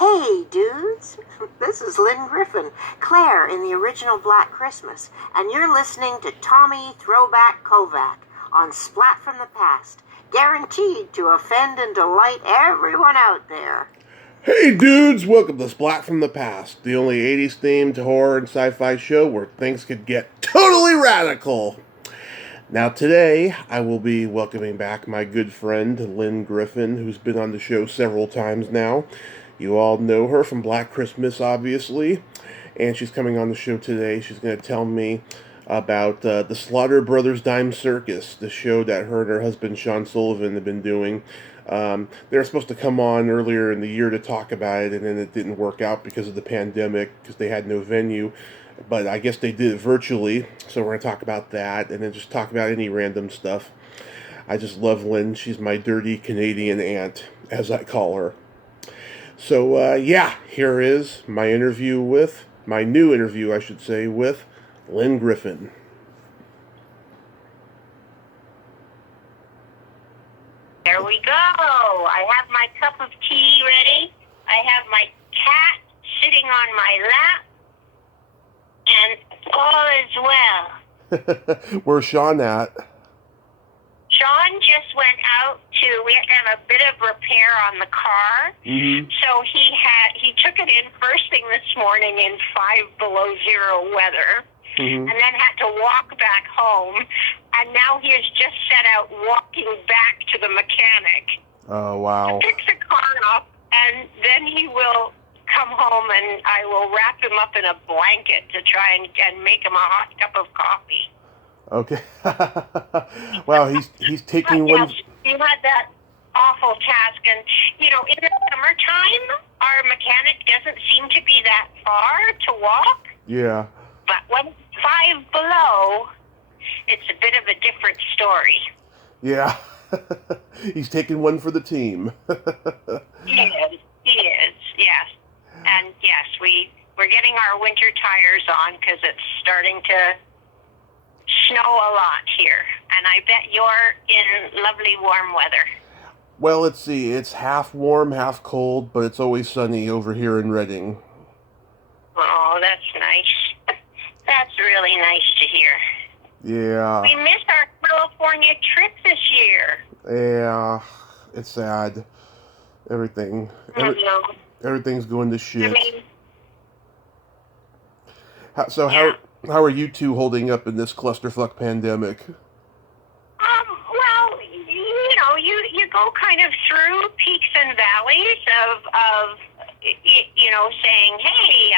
Hey, dudes! This is Lynne Griffin, Claire in the original Black Christmas, and you're listening to Tommy Throwback Kovac on Splat from the Past, guaranteed to offend and delight everyone out there. Hey dudes, welcome to Splat from the Past, the only 80s themed horror and sci-fi show where things could get totally radical. Now today, I will be welcoming back my good friend, Lynne Griffin, who's been on the show several times now. You all know her from Black Christmas, obviously, and she's coming on the show today. She's going to tell me about the Slaughter Brothers Dime Circus, the show that her and her husband Sean Sullivan have been doing. They were supposed to come on earlier in the year to talk about it, and then it didn't work out because of the pandemic, because they had no venue. But I guess they did it virtually, so we're going to talk about that, and then just talk about any random stuff. I just love Lynn. She's my dirty Canadian aunt, as I call her. So, here is my new interview, I should say, with Lynne Griffin. There we go. I have my cup of tea ready. I have my cat sitting on my lap, and all is well. Where's Sean at? Sean just went out we had to have a bit of repair on the car. Mm-hmm. So he took it in first thing this morning in 5 below zero weather, mm-hmm. and then had to walk back home. And now he has just set out walking back to the mechanic. Oh, wow. To fix the car up, and then he will come home and I will wrap him up in a blanket to try and make him a hot cup of coffee. Okay. Wow, he's taking one. You had that awful task, and in the summertime, our mechanic doesn't seem to be that far to walk. Yeah. But when it's 5 below, it's a bit of a different story. Yeah. He's taking one for the team. He is, yes. And yes, we're getting our winter tires on because it's starting to snow a lot here. And I bet you're in lovely warm weather. Well, let's see. It's half warm, half cold, but it's always sunny over here in Redding. Oh, that's nice. That's really nice to hear. Yeah. We missed our California trip this year. Yeah. It's sad. Everything's going to shit. How are you two holding up in this clusterfuck pandemic? Well, you go kind of through peaks and valleys of saying, hey,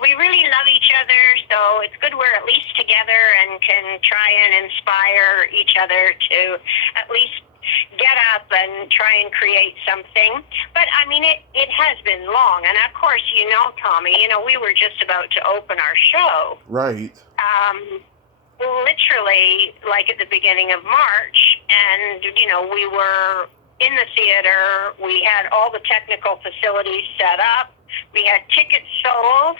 we really love each other, so it's good we're at least together and can try and inspire each other to at least get up and try and create something. But, I mean, it has been long. And, of course, Tommy, we were just about to open our show. Right. Literally, like at the beginning of March. And, we were in the theater. We had all the technical facilities set up. We had tickets sold.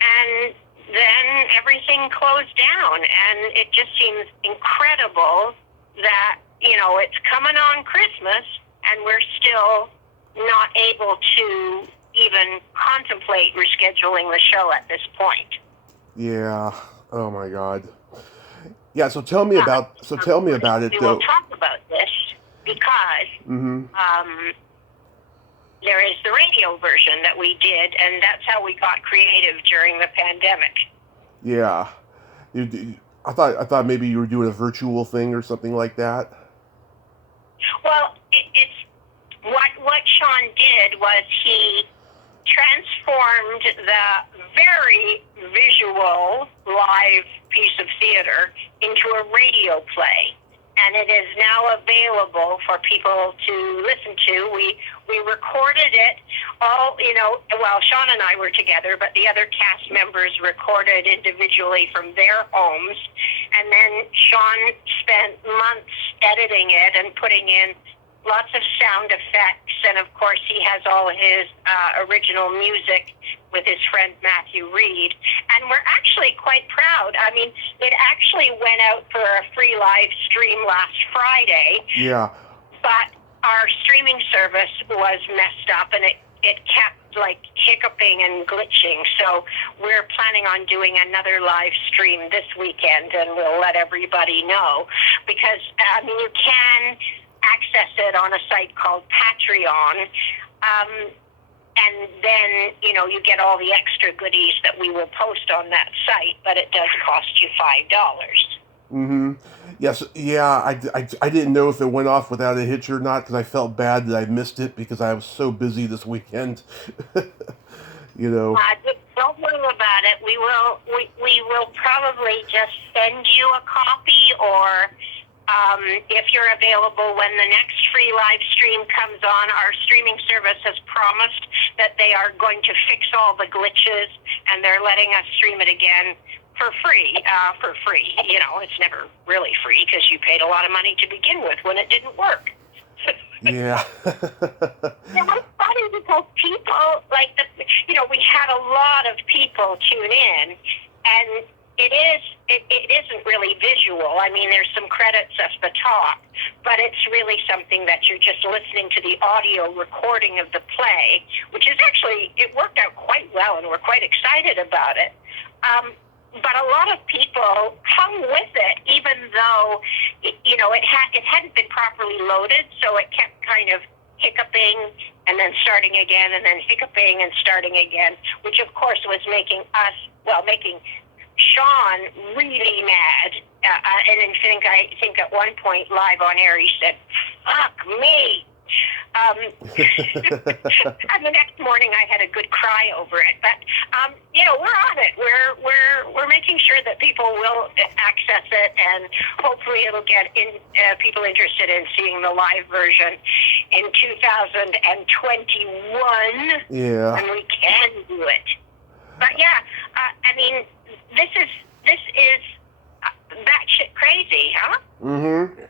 And then everything closed down. And it just seems incredible that it's coming on Christmas, and we're still not able to even contemplate rescheduling the show at this point. Yeah. Oh my God. Yeah. So tell me about it, though. We will talk about this because there is the radio version that we did, and that's how we got creative during the pandemic. Yeah. I thought maybe you were doing a virtual thing or something like that. Well, it's what Sean did was he transformed the very visual live piece of theater into a radio play, and it is now available for people to listen to. We recorded it all, Sean and I were together, but the other cast members recorded individually from their homes, and then Sean spent months editing it and putting in lots of sound effects, and of course he has all his original music with his friend Matthew Reed, and we're actually quite proud. I mean, it actually went out for a free live stream last Friday. Yeah. But our streaming service was messed up, and it kept like hiccuping and glitching. So we're planning on doing another live stream this weekend, and we'll let everybody know, because you can access it on a site called Patreon, and then you get all the extra goodies that we will post on that site, but it does cost you $5. Mm-hmm. Yes, yeah, I didn't know if it went off without a hitch or not, because I felt bad that I missed it because I was so busy this weekend. Don't worry about it. We will probably just send you a copy, or if you're available when the next free live stream comes on. Our streaming service has promised that they are going to fix all the glitches, and they're letting us stream it again for free. It's never really free, because you paid a lot of money to begin with when it didn't work. Yeah. It's funny because people we had a lot of people tune in, and it isn't really visual. I mean, there's some credits at the top, but it's really something that you're just listening to the audio recording of the play, which is actually, it worked out quite well, and we're quite excited about it. But a lot of people hung with it, even though it hadn't been properly loaded, so it kept kind of hiccuping and then starting again, and then hiccuping and starting again, which of course was making Sean really mad. And I think at one point live on air he said, "Fuck me." And the next morning I had a good cry over it. But we're on it. We're making sure that people will access it, and hopefully it'll get people interested in seeing the live version in 2021. Yeah. And we can do it. But this is batshit crazy, huh? Mm-hmm.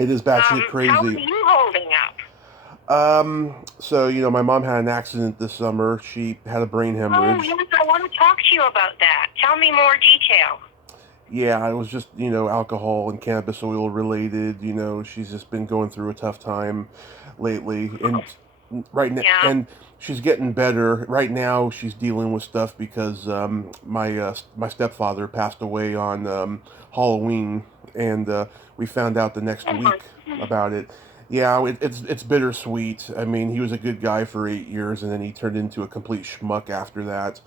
It is batshit crazy. How are you holding up? So, my mom had an accident this summer. She had a brain hemorrhage. Oh, yes, I want to talk to you about that. Tell me more detail. Yeah, it was just, alcohol and cannabis oil related. She's just been going through a tough time lately. And right now, and she's getting better. Right now, she's dealing with stuff because my stepfather passed away on Halloween, and we found out the next week about it. Yeah, it's bittersweet. I mean, he was a good guy for 8 years, and then he turned into a complete schmuck after that.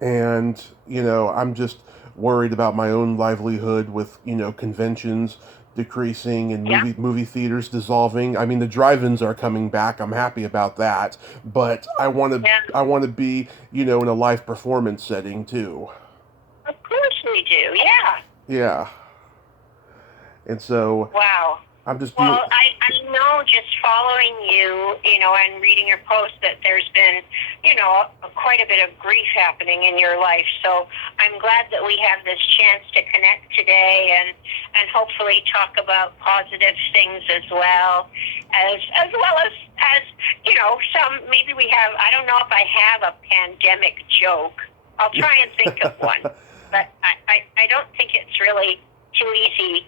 And, I'm just worried about my own livelihood with, be decreasing and movie theaters dissolving. I mean, the drive-ins are coming back. I'm happy about that. But I want to be, in a live performance setting, too. Of course we do, yeah. Yeah. And so, wow. I'm just Well, I know just following you, and reading your post that there's been, quite a bit of grief happening in your life. So I'm glad that we have this chance to connect today and hopefully talk about positive things as well as some, maybe we have, I don't know if I have a pandemic joke. I'll try and think of one, but I don't think it's really too easy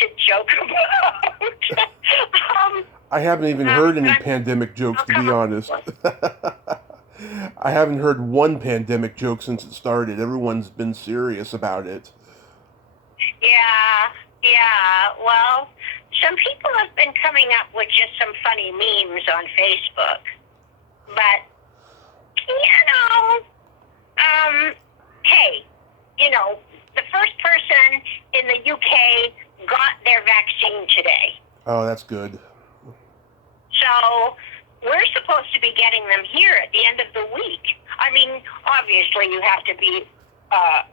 to joke about. I haven't even heard any pandemic jokes, to be honest. I haven't heard one pandemic joke since it started. Everyone's been serious about it. Yeah. Well, some people have been coming up with just some funny memes on Facebook. But, hey, the first person in the UK got their vaccine today. Oh, that's good. So we're supposed to be getting them here at the end of the week. I mean, obviously you have to be, a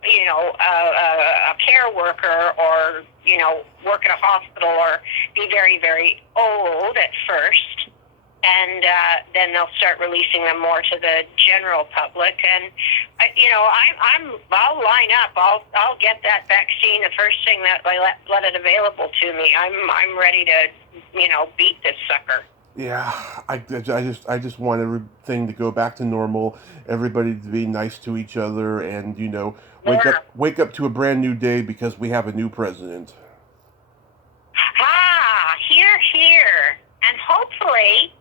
care worker or, work at a hospital or be very, very old at first. And then they'll start releasing them more to the general public. And, I'll line up. I'll get that vaccine the first thing that I let it available to me. I'm ready to, beat this sucker. Yeah, I just want everything to go back to normal. Everybody to be nice to each other, and wake up to a brand new day because we have a new president. Hear, hear, and hopefully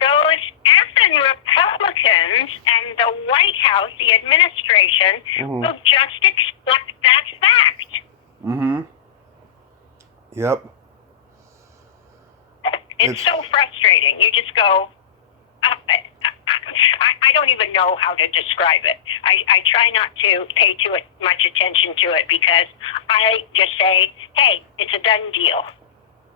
those it's effing Republicans and the White House, the administration, Mm-hmm. who just accept that fact. Mm-hmm. Yep. It's so frustrating. You just go, I don't even know how to describe it. I try not to pay too much attention to it because I just say, hey, it's a done deal.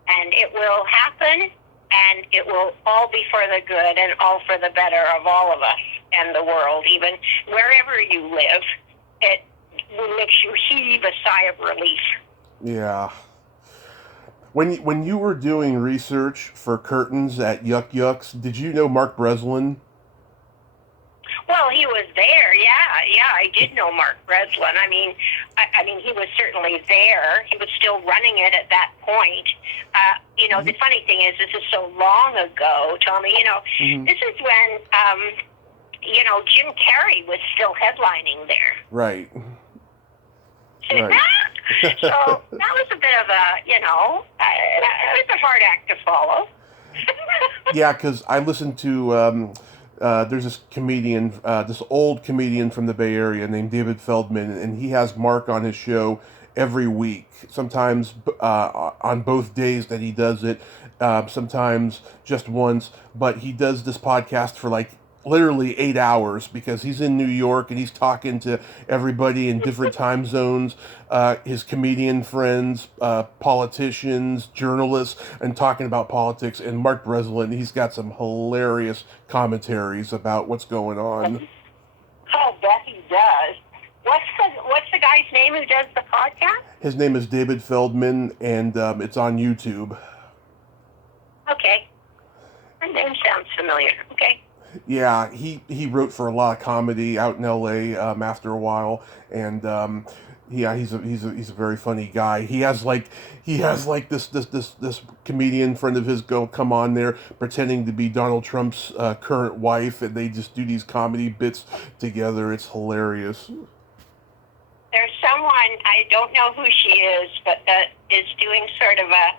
And it will happen, and it will all be for the good and all for the better of all of us and the world, even wherever you live. It makes you heave a sigh of relief. Yeah. When you were doing research for curtains at Yuck Yucks, did you know Mark Breslin? Well, he was there, yeah, I did know Mark Breslin. I mean, he was certainly there. He was still running it at that point. The funny thing is, this is so long ago, Tommy. Mm-hmm. This is when, Jim Carrey was still headlining there. Right. Right. So that was a bit of a, it was a hard act to follow. Yeah, because I listened to, there's this comedian, this old comedian from the Bay Area named David Feldman, and he has Mark on his show every week, sometimes on both days that he does it, sometimes just once, but he does this podcast for like literally 8 hours because he's in New York and he's talking to everybody in different time zones, his comedian friends, politicians, journalists, and talking about politics. And Mark Breslin, he's got some hilarious commentaries about what's going on. Oh, bet he does. What's the guy's name who does the podcast? His name is David Feldman, and it's on YouTube. Okay. That name sounds familiar. Okay. Yeah, he wrote for a lot of comedy out in L.A. After a while, and he's a very funny guy. He has this comedian friend of his come on there pretending to be Donald Trump's current wife, and they just do these comedy bits together. It's hilarious. There's someone, I don't know who she is, but that is doing sort of a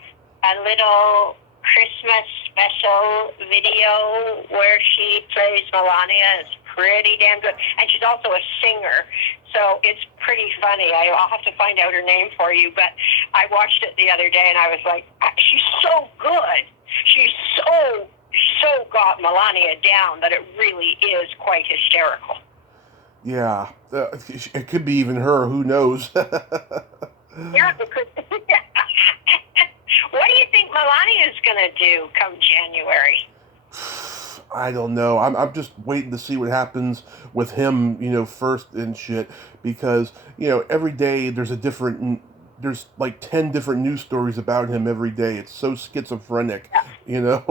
little Christmas special video where she plays Melania. It's pretty damn good. And she's also a singer, so it's pretty funny. I'll have to find out her name for you, but I watched it the other day and I was like, she's so good. She's so got Melania down that it really is quite hysterical. Yeah, it could be even her. Who knows? Yeah, because what do you think Melania is going to do come January? I don't know. I'm just waiting to see what happens with him, first and shit, because, every day there's like 10 different news stories about him every day. It's so schizophrenic, Yeah.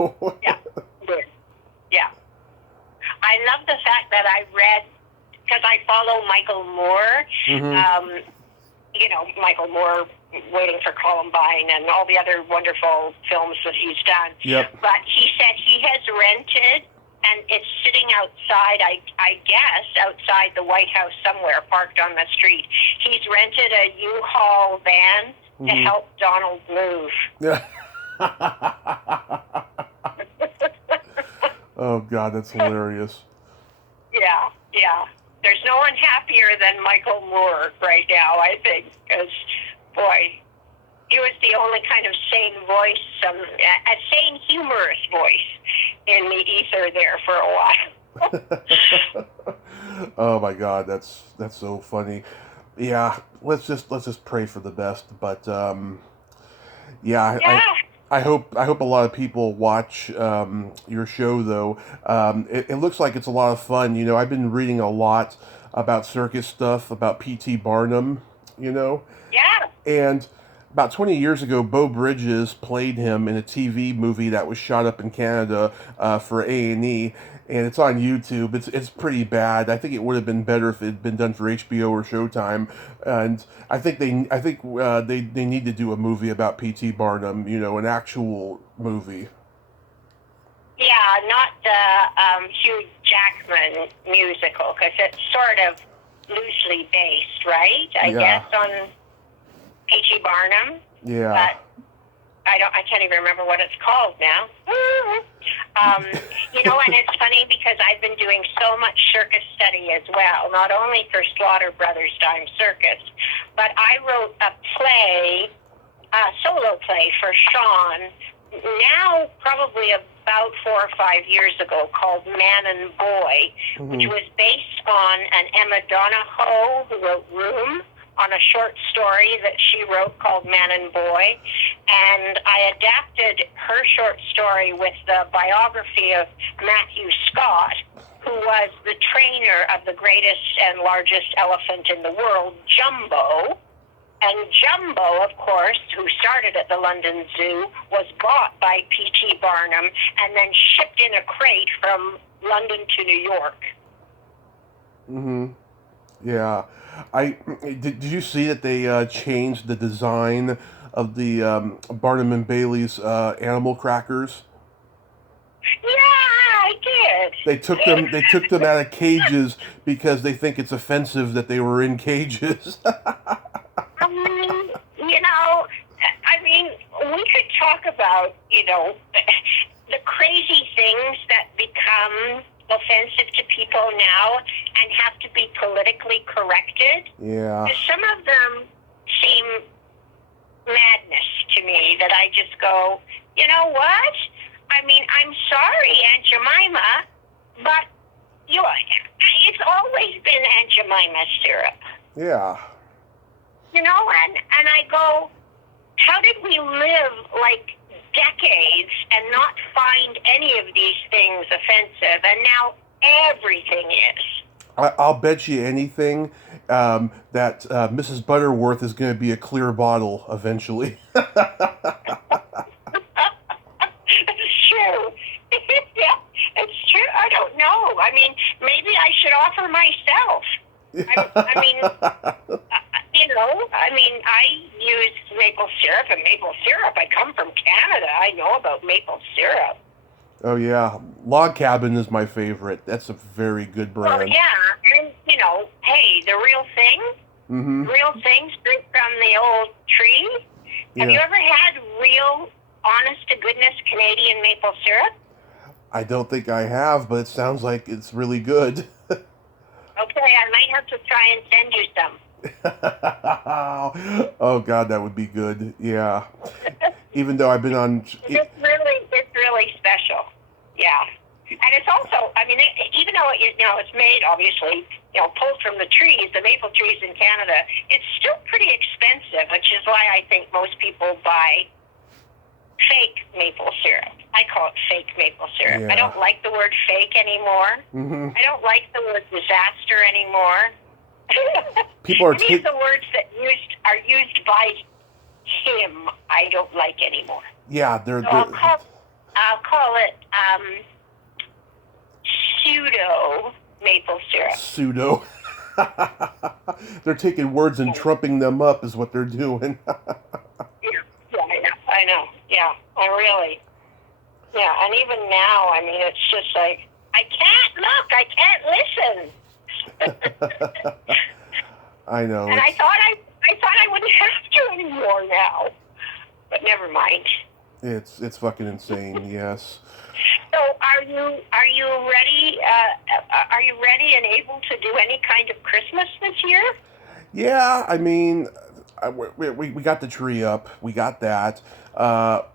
Yeah. I love the fact that I read, because I follow Michael Moore, Mm-hmm. Michael Moore, Waiting for Columbine, and all the other wonderful films that he's done. Yep. But he said he has rented, and it's sitting outside, I guess, outside the White House somewhere, parked on the street. He's rented a U-Haul van to help Donald move. Yeah. Oh, God, that's hilarious. Yeah. There's no one happier than Michael Moore right now, I think, because, boy, he was the only kind of sane voice, a sane, humorous voice in the ether there for a while. Oh my God, that's so funny. Yeah, let's just pray for the best. But Yeah. I hope a lot of people watch your show, though. It looks like it's a lot of fun. I've been reading a lot about circus stuff, about P.T. Barnum, Yeah. And about 20 years ago, Beau Bridges played him in a TV movie that was shot up in Canada for A&E, and it's on YouTube. It's pretty bad. I think it would have been better if it had been done for HBO or Showtime. And I think they need to do a movie about P.T. Barnum. An actual movie. Yeah, not the Hugh Jackman musical, because it's sort of loosely based, right? I guess on P.T. Barnum. Yeah. But I can't even remember what it's called now. You know, and it's funny because I've been doing so much circus study as well, not only for Slaughter Brothers Dime Circus, but I wrote a play, a solo play for Sean, now probably about 4 or 5 years ago, called Man and Boy, which was based on an Emma Donahoe who wrote Room, on a short story that she wrote called Man and Boy. And I adapted her short story with the biography of Matthew Scott, who was the trainer of the greatest and largest elephant in the world, Jumbo. And Jumbo, of course, who started at the London Zoo, was bought by P.T. Barnum and then shipped in a crate from London to New York. Yeah. Did you see that they changed the design of the Barnum and Bailey's animal crackers? Yeah, I did. They took them out of cages because they think it's offensive that they were in cages. You know, I mean, we could talk about, you know, the crazy things that become offensive to people now and have to be politically corrected. Yeah. Some of them seem madness to me that I just go, you know what? I mean, I'm sorry, Aunt Jemima, but it's always been Aunt Jemima syrup. Yeah. You know, and I go, how did we live like decades and not find any of these things offensive? And now everything is. I'll bet you anything that Mrs. Butterworth is going to be a clear bottle eventually. It's true. Yeah, it's true. I don't know. I mean, maybe I should offer myself. I mean, you know, I use maple syrup, and maple syrup, I come from Canada. I know about maple syrup. Oh, yeah. Log Cabin is my favorite. That's a very good brand. Well, yeah, and, you know, hey, the real thing, real thing straight from the old tree. Have you ever had real, honest-to-goodness Canadian maple syrup? I don't think I have, but it sounds like it's really good. Okay, I might have to try and send you some. Oh God, that would be good. Yeah. Even though I've been on. It's really special. Yeah, and it's also, I mean, even though it's made obviously, pulled from the trees, the maple trees in Canada, it's still pretty expensive, which is why I think most people buy fake maple syrup. I call it fake maple syrup. Yeah. I don't like the word fake anymore. I don't like the word disaster anymore. People are any of the words that are used by him, I don't like anymore. Yeah, so I'll call it pseudo maple syrup. Pseudo. They're taking words and trumping them up, is what they're doing. Yeah, I know. Yeah, really. Yeah, and even now, I mean, it's just like, I can't listen. I know. And I thought I wouldn't have to anymore now, but never mind. It's fucking insane. Yes. So are you ready? Are you ready and able to do any kind of Christmas this year? Yeah, I mean, we got the tree up. We got that.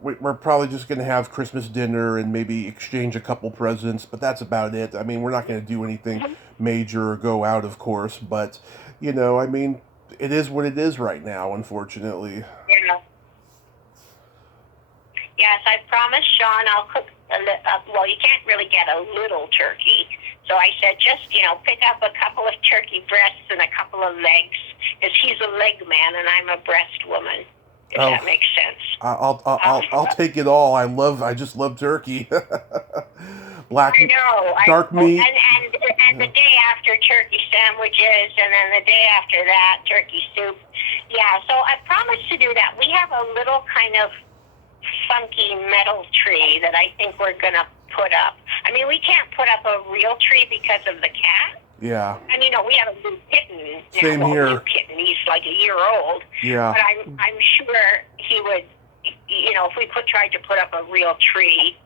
We're probably just going to have Christmas dinner and maybe exchange a couple presents, but that's about it. I mean, we're not going to do anything major or go out, of course, but, I mean, it is what it is right now, unfortunately. Yeah. Yes, I promised Sean I'll cook well, you can't really get a little turkey. So I said, just, pick up a couple of turkey breasts and a couple of legs, because he's a leg man and I'm a breast woman. If that makes sense. I'll take it all. I just love turkey. Black, dark meat. And the day after, turkey sandwiches, and then the day after that, turkey soup. Yeah, so I promised to do that. We have a little kind of funky metal tree that I think we're going to put up. I mean, we can't put up a real tree because of the cat. Yeah. And we have a new kitten. Same here. New kitten. He's like a year old. Yeah. But I'm sure he would, if we tried to put up a real tree,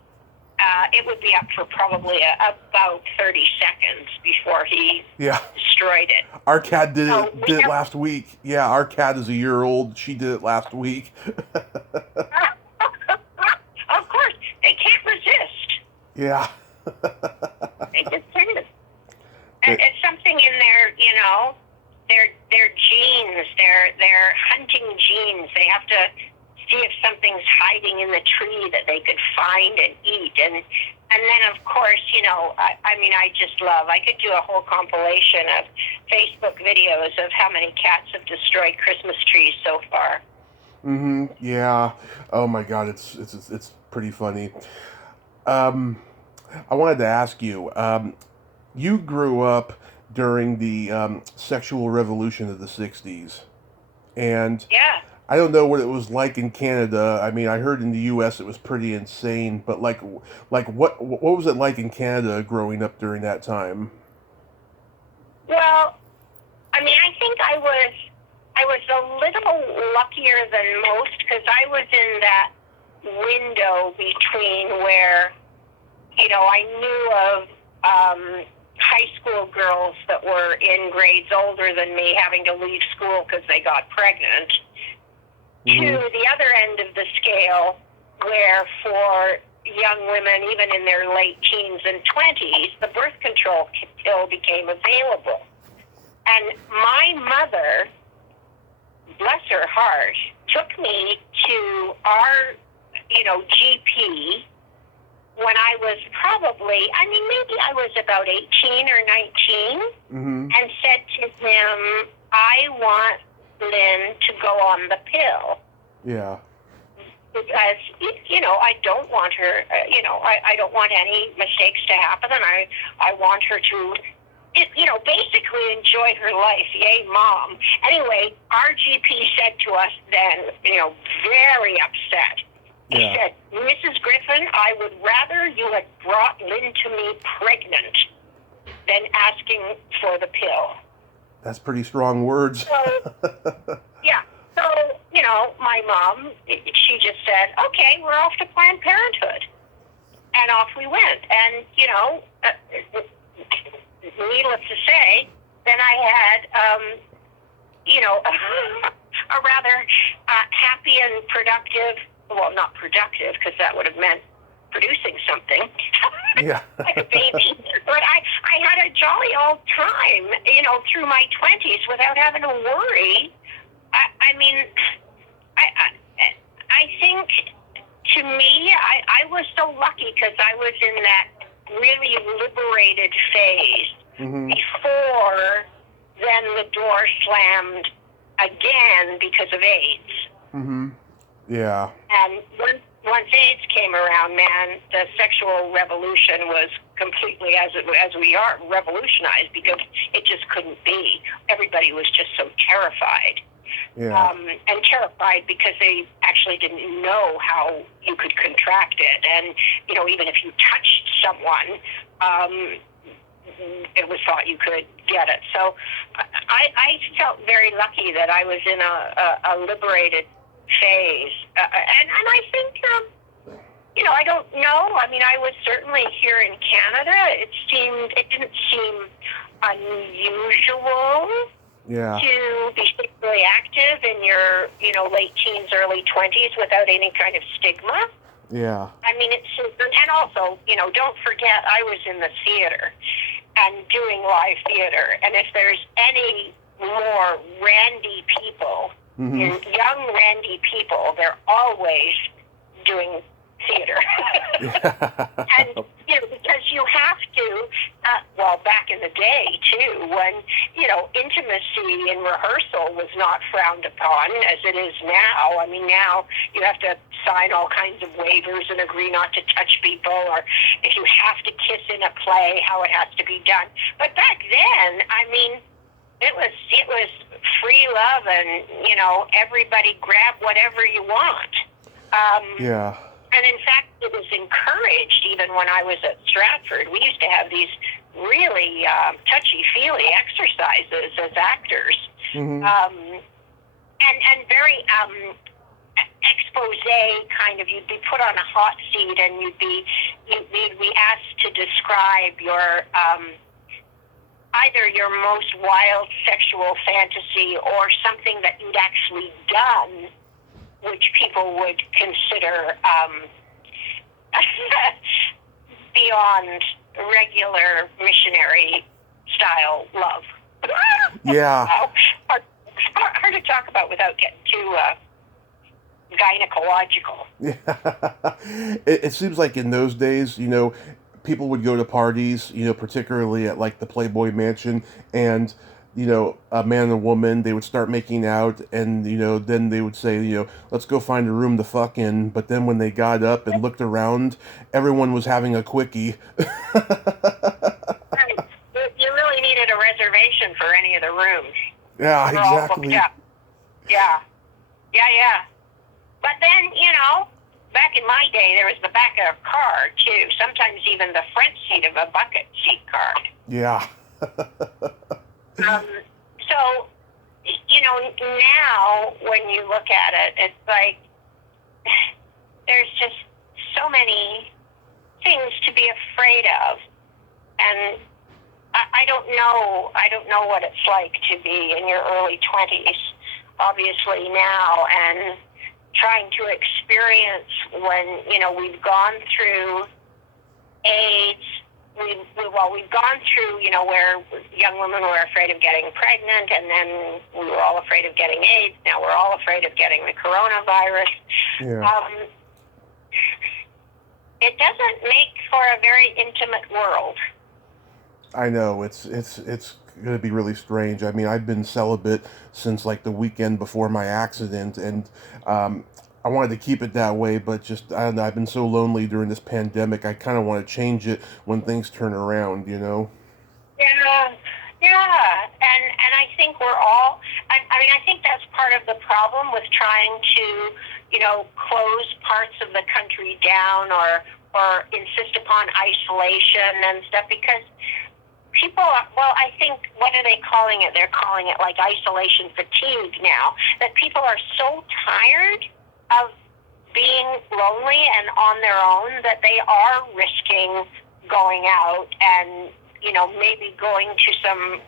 it would be up for probably about 30 seconds before he destroyed it. Our cat did it last week. Yeah, our cat is a year old. She did it last week. Of course, they can't resist. Yeah. They just can't. It's something in their, their genes, their hunting genes. They have to see if something's hiding in the tree that they could find and eat. And then, of course, I just love, I could do a whole compilation of Facebook videos of how many cats have destroyed Christmas trees so far. Mm-hmm. Yeah. Oh my God, it's pretty funny. I wanted to ask you, you grew up during the sexual revolution of the 60s. And yeah. I don't know what it was like in Canada. I mean, I heard in the U.S. it was pretty insane, but like what was it like in Canada growing up during that time? Well, I mean, I think I was a little luckier than most because I was in that window between where, I knew of high school girls that were in grades older than me having to leave school because they got pregnant, to the other end of the scale where for young women, even in their late teens and 20s, the birth control pill became available. And my mother, bless her heart, took me to our, GP when I was maybe I was about 18 or 19, and said to him, I want Lynn to go on the pill. Yeah. Because, I don't want her, I don't want any mistakes to happen, and I want her to, basically enjoy her life. Yay, Mom. Anyway, our GP said to us then, very upset. He said, Mrs. Griffin, I would rather you had brought Lynn to me pregnant than asking for the pill. That's pretty strong words. So, yeah. So, my mom, she just said, okay, we're off to Planned Parenthood. And off we went. And, needless to say, then I had, a rather happy and productive, well, not productive, because that would have meant producing something, like a baby. But I had a jolly old time, through my 20s without having to worry. I think, to me, I was so lucky because I was in that really liberated phase before then the door slammed again because of AIDS. Yeah. And once AIDS came around, man, the sexual revolution was completely, as we are, revolutionized because it just couldn't be. Everybody was just so terrified. Yeah. And terrified because they actually didn't know how you could contract it. And, even if you touched someone, it was thought you could get it. So I felt very lucky that I was in a liberated phase. And I think, I don't know. I mean, I was certainly here in Canada. It didn't seem unusual to be sexually active in your, late teens, early 20s without any kind of stigma. Yeah. I mean, and also, don't forget, I was in the theater and doing live theater. And if there's any more randy people, young randy people, they're always doing theater. And, because you have to, back in the day, too, when, intimacy in rehearsal was not frowned upon as it is now. I mean, now you have to sign all kinds of waivers and agree not to touch people, or if you have to kiss in a play, how it has to be done. But back then, I mean, it was free love and, everybody grab whatever you want. And in fact, it was encouraged even when I was at Stratford. We used to have these really touchy-feely exercises as actors. And very, expose kind of. You'd be put on a hot seat, and you'd be asked to describe your either your most wild sexual fantasy or something that you'd actually done, which people would consider beyond regular missionary style love. Yeah. Hard to talk about without getting too gynecological. Yeah. It seems like in those days, people would go to parties, particularly at like the Playboy Mansion, and a man and a woman, they would start making out, and then they would say, let's go find a room to fuck in. But then when they got up and looked around, everyone was having a quickie. You really needed a reservation for any of the rooms. Yeah, They were all exactly. booked up. Yeah. But then, back in my day, there was the back of a car, too. Sometimes even the front seat of a bucket seat car. Yeah. So, now when you look at it, it's like there's just so many things to be afraid of. And I don't know what it's like to be in your early 20s, obviously now, and trying to experience when, we've gone through AIDS. We've gone through, where young women were afraid of getting pregnant, and then we were all afraid of getting AIDS. Now we're all afraid of getting the coronavirus. Yeah. It doesn't make for a very intimate world. I know, it's going to be really strange. I mean, I've been celibate since like the weekend before my accident, and I wanted to keep it that way, but just, I don't know, I've been so lonely during this pandemic, I kind of want to change it when things turn around, Yeah, and I think we're all, I mean, I think that's part of the problem with trying to, close parts of the country down or insist upon isolation and stuff, because people are, I think, what are they calling it? They're calling it like isolation fatigue now, that people are so tired of being lonely and on their own that they are risking going out and, maybe going to some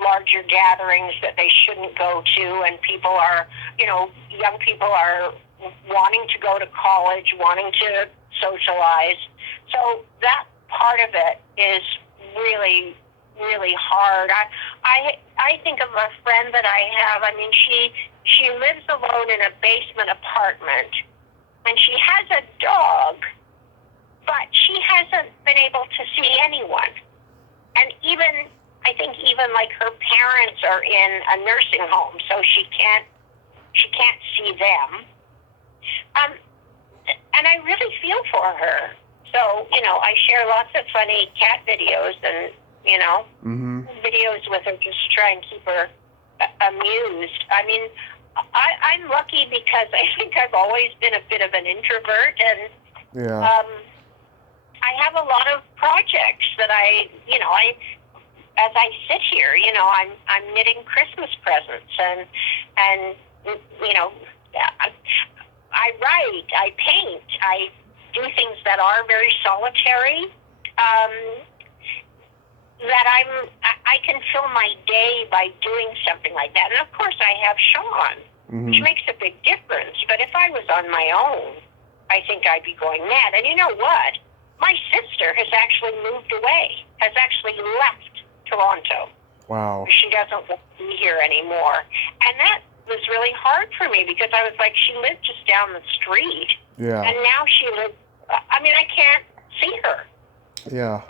larger gatherings that they shouldn't go to, and people are, young people are wanting to go to college, wanting to socialize. So that part of it is really, really hard. I think of a friend that I have. I mean, she lives alone in a basement apartment, and she has a dog, but she hasn't been able to see anyone. And I think even like her parents are in a nursing home, so she can't see them. And I really feel for her. So, I share lots of funny cat videos and, videos with her, just try and keep her amused. I mean, I'm lucky because I think I've always been a bit of an introvert, and I have a lot of projects that as I sit here, I'm knitting Christmas presents, and I write, I paint, I do things that are very solitary, that I can fill my day by doing something like that. And of course I have Sean, which makes a big difference. But if I was on my own, I think I'd be going mad. And you know what? My sister has actually moved away, has actually left Toronto. Wow. She doesn't want to be here anymore. And that was really hard for me, because I was like, she lived just down the street. Yeah. And now she lives, I can't see her. Yeah.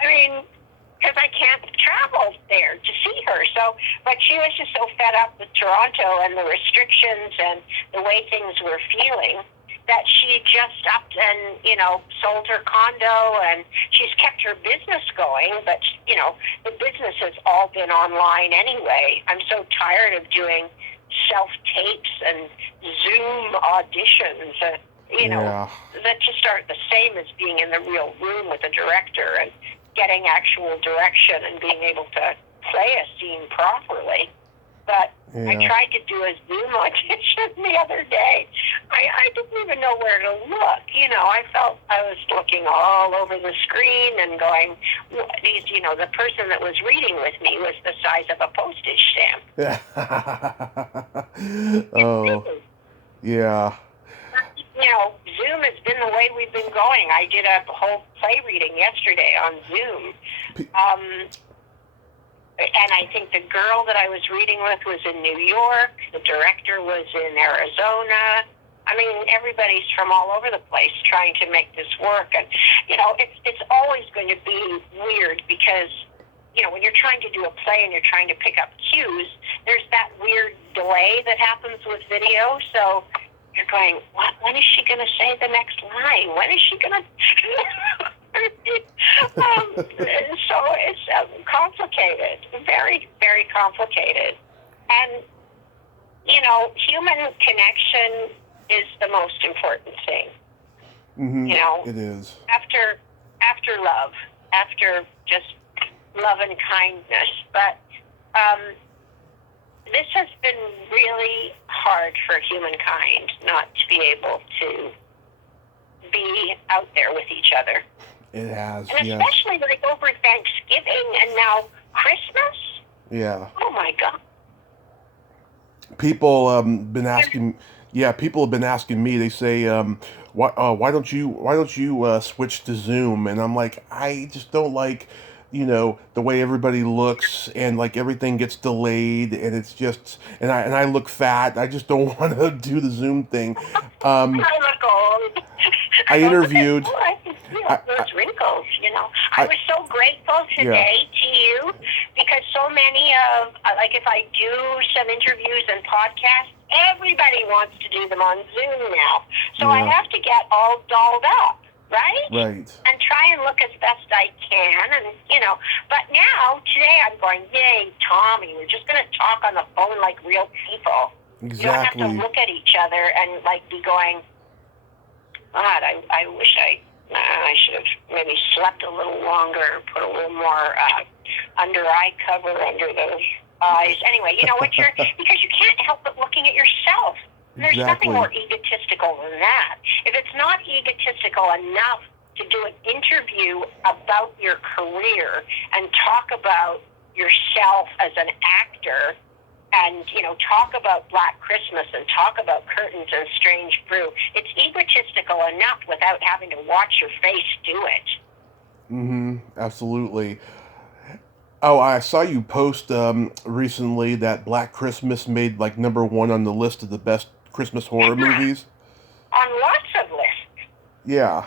Because I can't travel there to see her. So, but she was just so fed up with Toronto and the restrictions and the way things were feeling, that she just upped and, sold her condo, and she's kept her business going, but, the business has all been online anyway. I'm so tired of doing self-tapes and Zoom auditions, that just aren't the same as being in the real room with a director and getting actual direction and being able to play a scene properly. But Yeah. I tried to do a Zoom audition the other day. I didn't even know where to look. You know, I felt I was looking all over the screen and going, these, you know, the person that was reading with me was the size of a postage stamp. Oh, yeah. You know, Zoom has been the way we've been going. I did a whole play reading yesterday on Zoom. And I think the girl that I was reading with was in New York. The director was in Arizona. I mean, everybody's from all over the place trying to make this work. And, you know, it's always going to be weird because, you know, when you're trying to do a play and you're trying to pick up cues, there's that weird delay that happens with video. So you're going, when is she going to say the next line? When is she going to... So it's complicated, very, very complicated. And, you know, human connection is the most important thing. Mm-hmm. You know, it is. After love, after just love and kindness. But this has been really hard for humankind not to be able to be out there with each other. It has, and especially like over Thanksgiving and now Christmas. Yeah. Oh my God. People been asking. Yeah, people have been asking me. They say, why don't you switch to Zoom? And I'm like, I just don't like, you know, the way everybody looks and like everything gets delayed and it's just and I look fat. I just don't want to do the Zoom thing. I look old. I interviewed. Those wrinkles, you know. I was so grateful today to you because so many of, like, if I do some interviews and podcasts, everybody wants to do them on Zoom now. So I have to get all dolled up, right? Right. And try and look as best I can, and, you know. But now, today, I'm going, yay, Tommy, we're just going to talk on the phone like real people. Exactly. You don't have to look at each other and, like, be going, God, I wish I should have maybe slept a little longer, put a little more under eye cover under those eyes. Anyway, you know what because you can't help but looking at yourself. There's nothing more egotistical than that. If it's not egotistical enough to do an interview about your career and talk about yourself as an actor, and, you know, talk about Black Christmas and talk about Curtains and Strange Brew. It's egotistical enough without having to watch your face do it. Mm-hmm. Absolutely. Oh, I saw you post recently that Black Christmas made like #1 on the list of the best Christmas horror movies. On lots of lists. Yeah.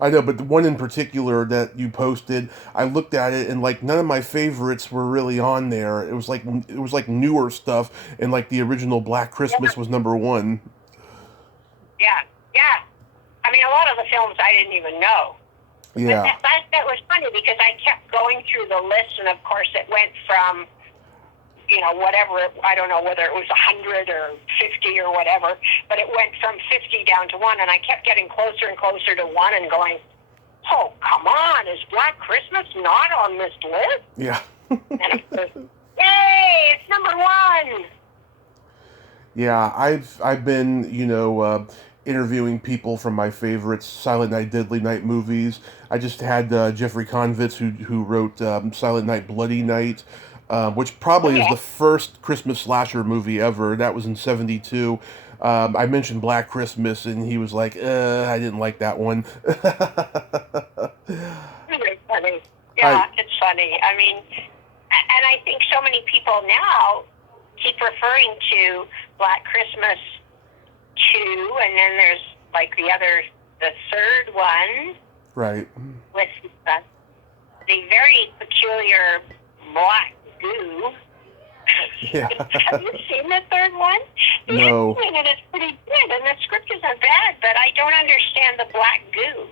I know, but the one in particular that you posted, I looked at it and like none of my favorites were really on there. It was like newer stuff, and like the original Black Christmas was #1. Yeah. I mean, a lot of the films I didn't even know. Yeah. But that was funny because I kept going through the list, and of course it went from, you know, whatever, I don't know whether it was 100 or 50 or whatever, but it went from 50 down to 1, and I kept getting closer and closer to 1 and going, oh, come on, is Black Christmas not on this list? Yeah. And of course, yay, it's #1. Yeah, I've been, you know, interviewing people from my favorites, Silent Night, Deadly Night movies. I just had Jeffrey Konvitz, who wrote Silent Night, Bloody Night, which probably is the first Christmas slasher movie ever. That was in '72. I mentioned Black Christmas, and he was like, I didn't like that one. Really funny. Yeah, it's funny. I mean, and I think so many people now keep referring to Black Christmas 2, and then there's like the third one. Right. With the very peculiar black goo. Yeah. Have you seen the third one? The No. ending of it is pretty good, and the script isn't bad, but I don't understand the black goo.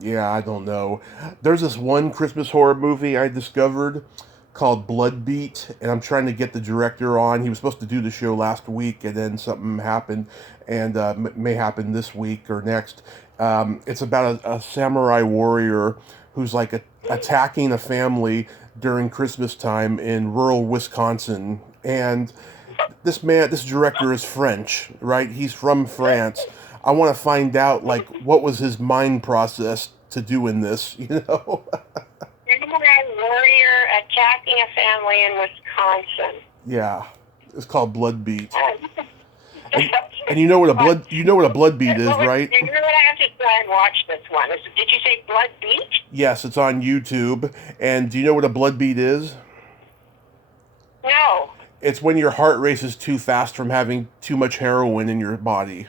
Yeah, I don't know. There's this one Christmas horror movie I discovered called Bloodbeat, and I'm trying to get the director on. He was supposed to do the show last week, and then something happened, and may happen this week or next. It's about a samurai warrior who's like attacking a family during Christmas time in rural Wisconsin, and this director is French, right? He's from France. I want to find out, like, what was his mind process to doing this, you know? Samurai warrior attacking a family in Wisconsin. Yeah, it's called Blood Beat. Uh, And you know what a blood beat is, right? You know what? I have to try and watch this one. Did you say Blood Beat? Yes, it's on YouTube. And do you know what a blood beat is? No. It's when your heart races too fast from having too much heroin in your body.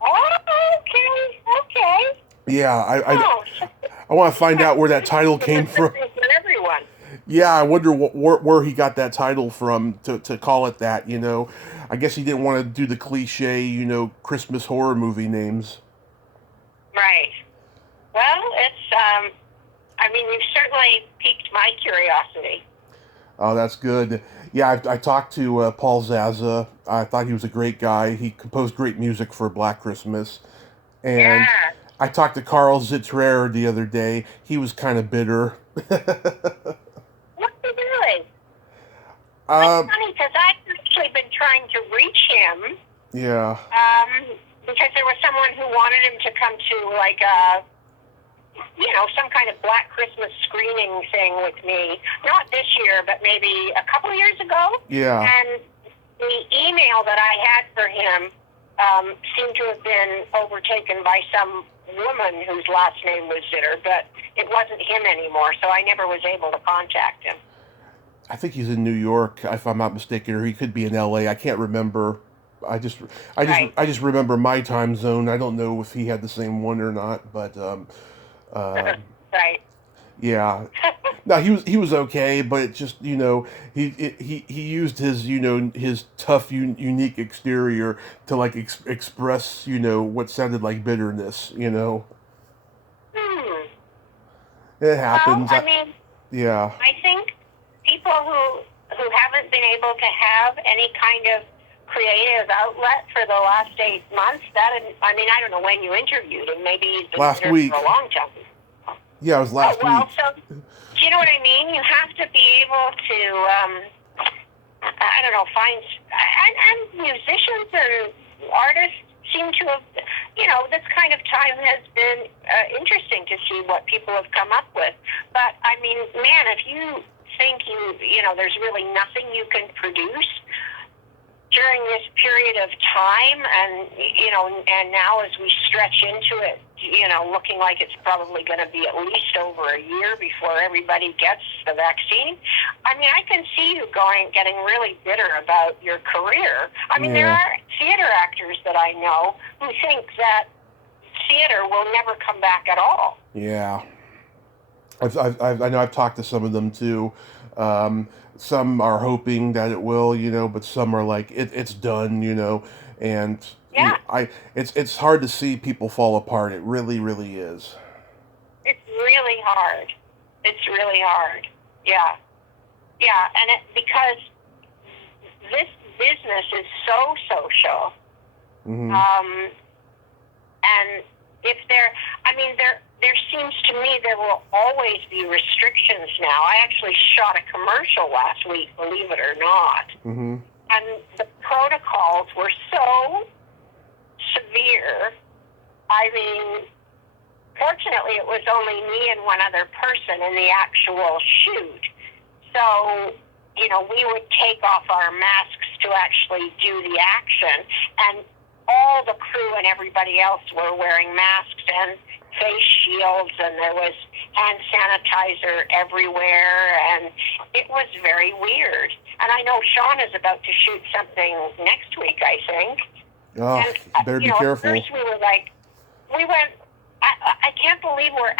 Oh, okay. Yeah, I want to find out where that title came from. Everyone. Yeah, I wonder where he got that title from to call it that, you know. I guess he didn't want to do the cliche, you know, Christmas horror movie names. Right. Well, it's, I mean, you've certainly piqued my curiosity. Oh, that's good. Yeah, I talked to Paul Zaza. I thought he was a great guy. He composed great music for Black Christmas. And Yeah. I talked to Carl Zittrer the other day. He was kind of bitter. What's he doing? Uh, It's funny because I've actually been trying to reach him. yeah. Because there was someone who wanted him to come to like some kind of Black Christmas screening thing with me. Not this year, but maybe a couple of years ago. Yeah. And the email that I had for him seemed to have been overtaken by some woman whose last name was Zitter, but it wasn't him anymore, so I never was able to contact him. I think he's in New York, if I'm not mistaken, or he could be in LA. I can't remember. I just remember my time zone. I don't know if he had the same one or not, but Right. yeah. No, he was okay, but it just, you know, he used his, you know, his tough, unique exterior to like express, you know, what sounded like bitterness, you know. It happens. Well, I mean, yeah. I think people who haven't been able to have any kind of creative outlet for the last 8 months, I don't know when you interviewed him. Maybe he's been Last there week. for a long time. Yeah, it was last week. So, do you know what I mean? You have to be able to, find, and musicians and artists seem to have, this kind of time has been interesting to see what people have come up with. But, I mean, man, if you think there's really nothing you can produce during this period of time, and now as we stretch into it, looking like it's probably going to be at least over a year before everybody gets the vaccine. I mean, I can see you getting really bitter about your career. I mean, There are theater actors that I know who think that theater will never come back at all. Yeah. I know I've talked to some of them too. Some are hoping that it will, but some are like, it's done, and it's hard to see people fall apart. It really, really is. It's really hard. It's really hard. Yeah. Yeah, and because this business is so social. Mm-hmm. And if there seems to me there will always be restrictions now. I actually shot a commercial last week, believe it or not. Mm-hmm. And the protocols were so severe. I mean, fortunately, it was only me and one other person in the actual shoot. So, we would take off our masks to actually do the action. And all the crew and everybody else were wearing masks and face shields, and there was hand sanitizer everywhere, and it was very weird. And I know Sean is about to shoot something next week, I think. Oh, and, better be careful. At first we went, I can't believe we're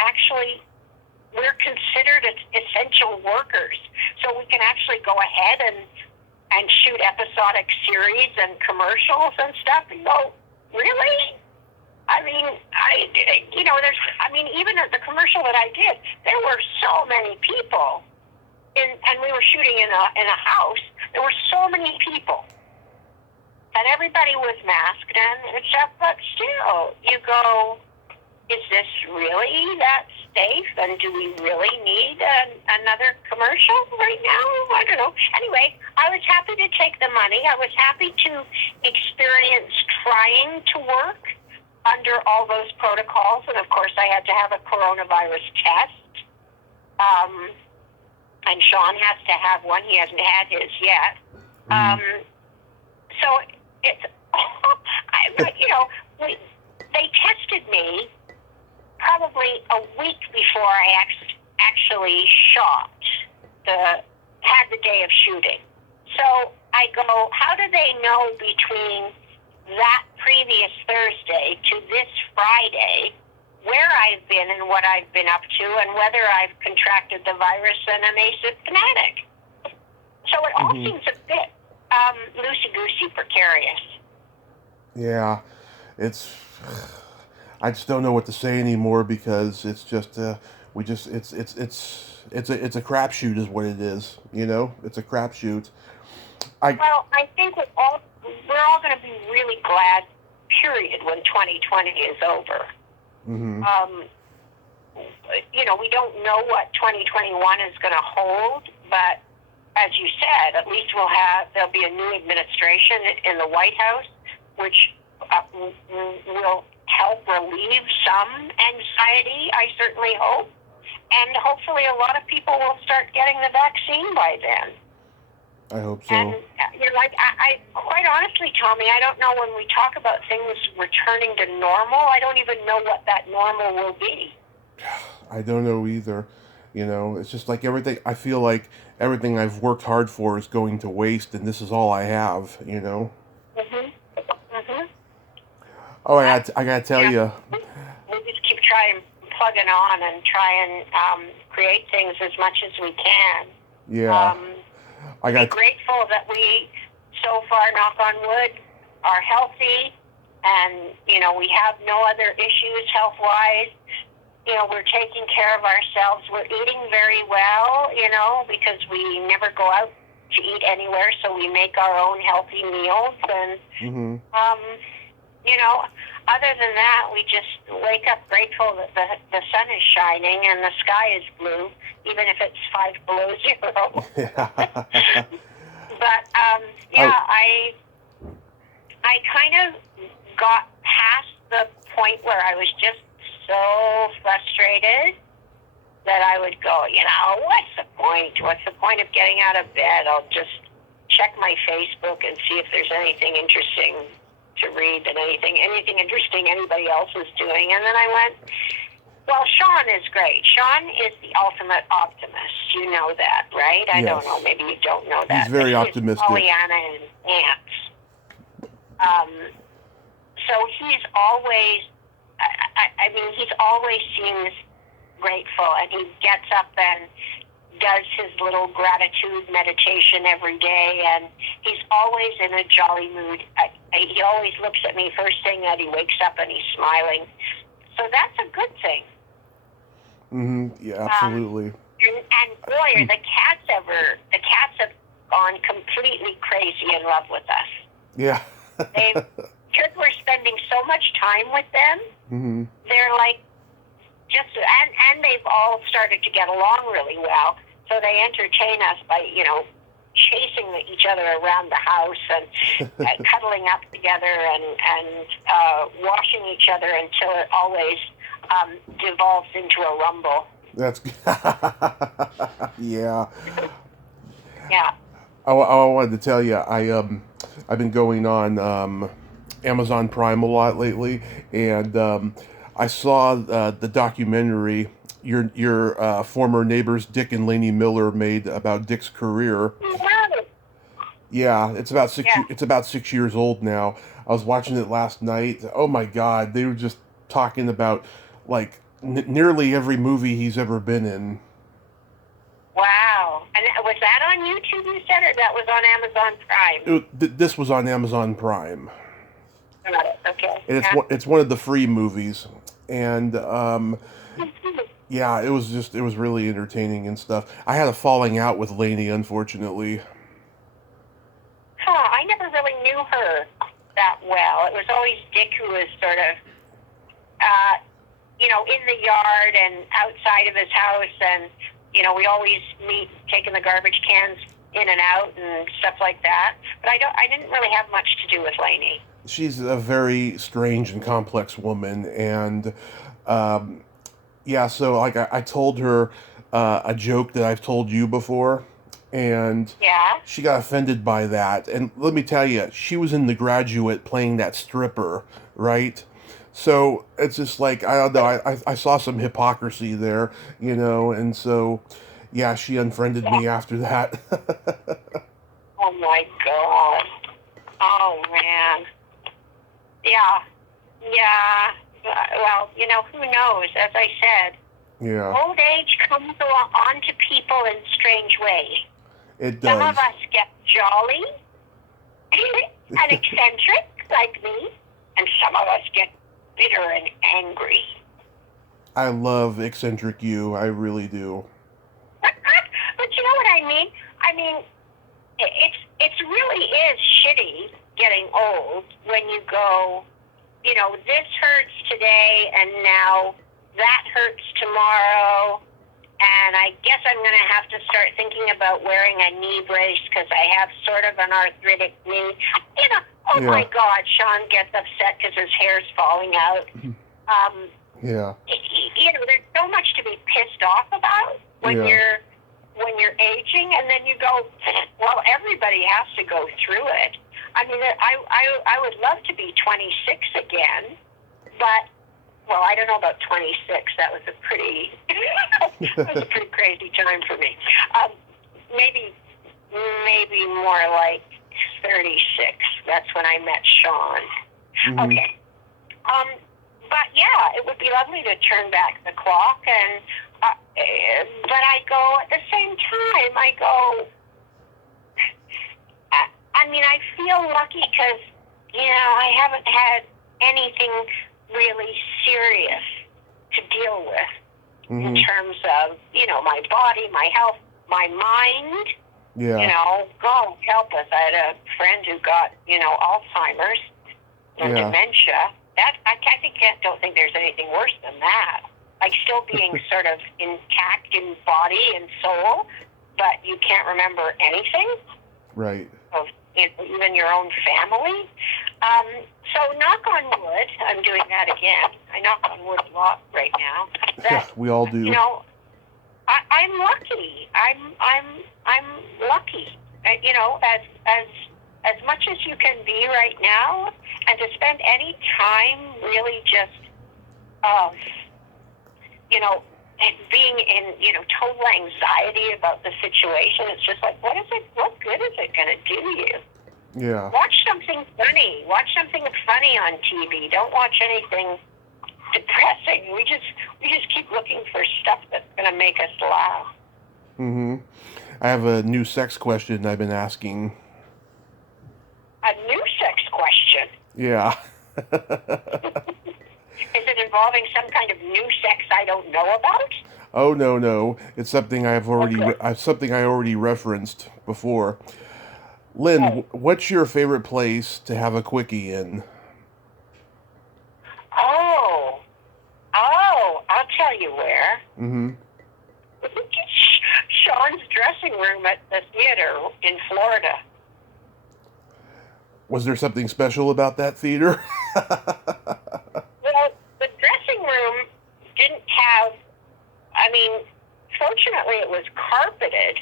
considered essential workers. So we can actually go ahead and shoot episodic series and commercials and stuff, and go, really? I mean, even at the commercial that I did, there were so many people, and we were shooting in a house. There were so many people, and everybody was masked and stuff. But still, you go, is this really that safe? And do we really need another commercial right now? I don't know. Anyway, I was happy to take the money. I was happy to experience trying to work under all those protocols. And of course, I had to have a coronavirus test. And Sean has to have one. He hasn't had his yet. So it's, they tested me probably a week before I actually had the day of shooting. So I go, how do they know between that previous Thursday to this Friday where I've been and what I've been up to and whether I've contracted the virus and am asymptomatic? So it all seems a bit loosey-goosey, precarious. Yeah, I just don't know what to say anymore because it's just it's a crapshoot is what it is. It's a crapshoot. Well, I think we're all going to be really glad, period, when 2020 is over. We don't know what 2021 is going to hold, but as you said, at least there'll be a new administration in the White House, which will help relieve some anxiety, I certainly hope. And hopefully a lot of people will start getting the vaccine by then. I hope so. And I quite honestly, Tommy, I don't know when we talk about things returning to normal, I don't even know what that normal will be. I don't know either. It's just like everything. I feel like everything I've worked hard for is going to waste, and this is all I have. Oh, I gotta tell you. We'll just keep trying, plugging on, and try and create things as much as we can. Yeah. I'm grateful that we, so far, knock on wood, are healthy, and we have no other issues health-wise. We're taking care of ourselves. We're eating very well, because we never go out to eat anywhere, so we make our own healthy meals. And, other than that, we just wake up grateful that the sun is shining and the sky is blue, even if it's 5 below zero. But, I kind of got past the point where I was just so frustrated that I would go, what's the point? What's the point of getting out of bed? I'll just check my Facebook and see if there's anything interesting to read and anything interesting anybody else is doing. And then I went, well, Sean is great. Sean is the ultimate optimist. You know that, right? I don't know. Maybe you don't know that. He's very optimistic. Pollyanna and ants. So he's always, he always seems grateful, and he gets up and does his little gratitude meditation every day, and he's always in a jolly mood. He always looks at me first thing that he wakes up and he's smiling. So that's a good thing. Yeah, absolutely. And boy, are the cats have gone completely crazy in love with us. Yeah. Because we're spending so much time with them, they're like, and they've all started to get along really well. So they entertain us by, chasing each other around the house and cuddling up together and washing each other until it always devolves into a rumble. That's yeah. Yeah. I wanted to tell you, I've been going on Amazon Prime a lot lately, and I saw the documentary your former neighbors Dick and Lainey Miller made about Dick's career. Yeah, it's about 6 years old now. I was watching it last night. Oh my God, they were just talking about like nearly every movie he's ever been in. Wow. And was that on YouTube, you said, or that was on Amazon Prime? This was on Amazon Prime. Got it. Okay. And it's one of the free movies. And yeah, it was really entertaining and stuff. I had a falling out with Lainey, unfortunately. I never really knew her that well. It was always Dick who was sort of, in the yard and outside of his house, and we always meet taking the garbage cans in and out and stuff like that. But I didn't really have much to do with Lainey. She's a very strange and complex woman, and so like I told her a joke that I've told you before, and Yeah. she got offended by that. And let me tell you, she was in The Graduate playing that stripper, right? So it's just like, I don't know, I saw some hypocrisy there, and so, yeah, she unfriended me after that. Oh my God. Oh man. Yeah. Yeah. Well, who knows? As I said, Yeah, old age comes on to people in strange ways. it Some does. of us get jolly and eccentric, like me, and some of us get bitter and angry. I love eccentric you, I really do. But you know what I mean? I mean, it really is shitty getting old when you go, this hurts today and now that hurts tomorrow, and I guess I'm going to have to start thinking about wearing a knee brace because I have sort of an arthritic knee. Oh Yeah. my God, Sean gets upset because his hair's falling out. Yeah. There's so much to be pissed off about when Yeah. you're aging, and then you go, well, everybody has to go through it. I mean, I would love to be 26 again, but, well, I don't know about 26. That was a pretty crazy time for me. Maybe more like 36. That's when I met Sean. Mm-hmm. Okay. But yeah, it would be lovely to turn back the clock, and but I go at the same time. I mean, I feel lucky because I haven't had anything really serious to deal with in terms of my body, my health, my mind. Yeah. God help us. I had a friend who got Alzheimer's and dementia. That I don't think there's anything worse than that. Like still being sort of intact in body and soul, but you can't remember anything Right. of even your own family. So knock on wood. I'm doing that again. I knock on wood a lot right now. That, We all do. I'm lucky. I'm lucky. As much as you can be right now, and to spend any time really just, being in, total anxiety about the situation. It's just like, what good is it going to do you? Yeah. Watch something funny. Watch something funny on TV. Don't watch anything depressing. We just keep looking for stuff that's going to make us laugh. Mm-hmm. I have a new sex question I've been asking. A new sex question. Yeah. Is it involving some kind of new sex I don't know about? Oh no! It's something I already referenced before. Lynn, what's your favorite place to have a quickie in? Oh, I'll tell you where. Mm-hmm. Sean's dressing room at the theater in Florida. Was there something special about that theater? Well, the dressing room didn't have, fortunately it was carpeted,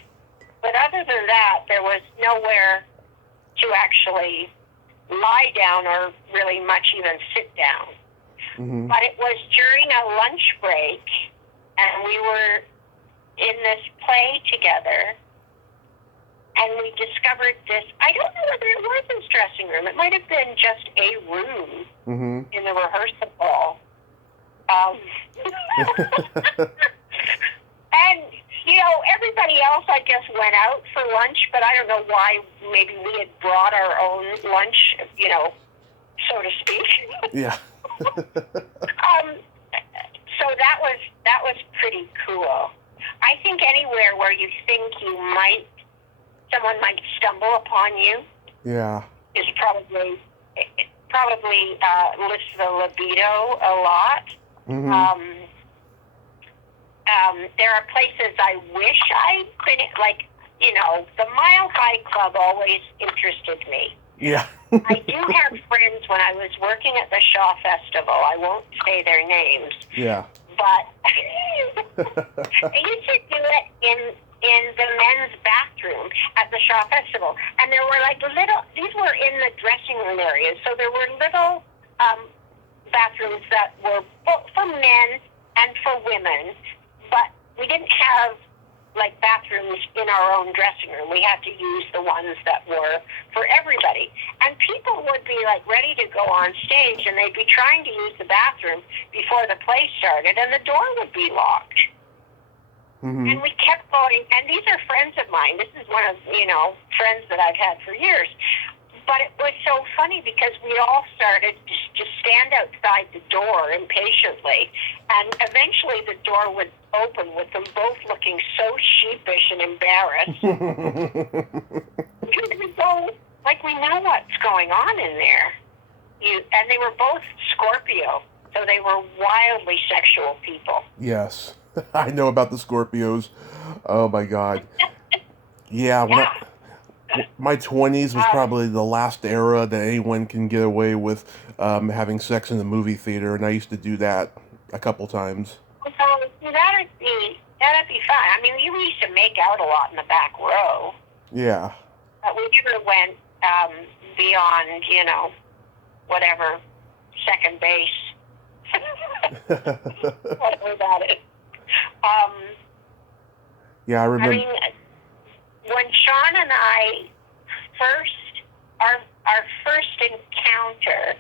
but other than that, there was nowhere to actually lie down or really much even sit down. Mm-hmm. But it was during a lunch break, and we were in this play together, and we discovered this. I don't know whether it was his dressing room. It might have been just a room in the rehearsal hall. And, everybody else, I guess, went out for lunch, but I don't know why. Maybe we had brought our own lunch, so to speak. Yeah. So that was pretty cool. I think anywhere where you think someone might stumble upon you, Yeah. is probably lifts the libido a lot. Um, there are places I wish I could, like, the Mile High Club always interested me. Yeah. I do have friends when I was working at the Shaw Festival. I won't say their names. Yeah. But they used to do it in the men's bathroom at the Shaw Festival. And there were like these were in the dressing room areas. So there were little bathrooms that were both for men and for women. But we didn't have like bathrooms in our own dressing room. We had to use the ones that were for everybody. And people would be like ready to go on stage and they'd be trying to use the bathroom before the play started and the door would be locked. And we kept going, and these are friends of mine. This is one of, friends that I've had for years. But it was so funny because we all started to stand outside the door impatiently, and eventually the door would open with them both looking so sheepish and embarrassed. We go, like, we know what's going on in there. And they were both Scorpio, so they were wildly sexual people. Yes. I know about the Scorpios. Oh my God. Yeah, my 20s was probably the last era that anyone can get away with having sex in the movie theater, and I used to do that a couple times. So that'd be fun. I mean, we used to make out a lot in the back row. Yeah. But we never went beyond, whatever, second base. Whatever that is. Yeah, I remember. I mean, when Sean and I our first encounter,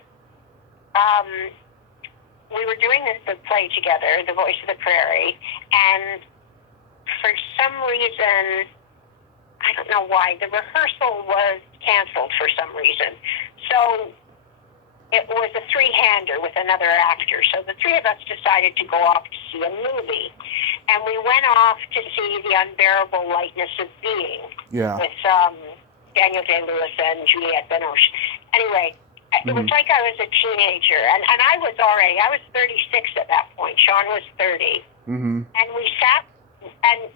we were doing the play together, The Voice of the Prairie, and for some reason, I don't know why, the rehearsal was canceled for some reason. So it was a three-hander with another actor. So the three of us decided to go off to see a movie. And we went off to see The Unbearable Lightness of Being with Daniel Day-Lewis and Juliette Binoche. Anyway, it was like I was a teenager. And I was 36 at that point. Sean was 30. And we sat, and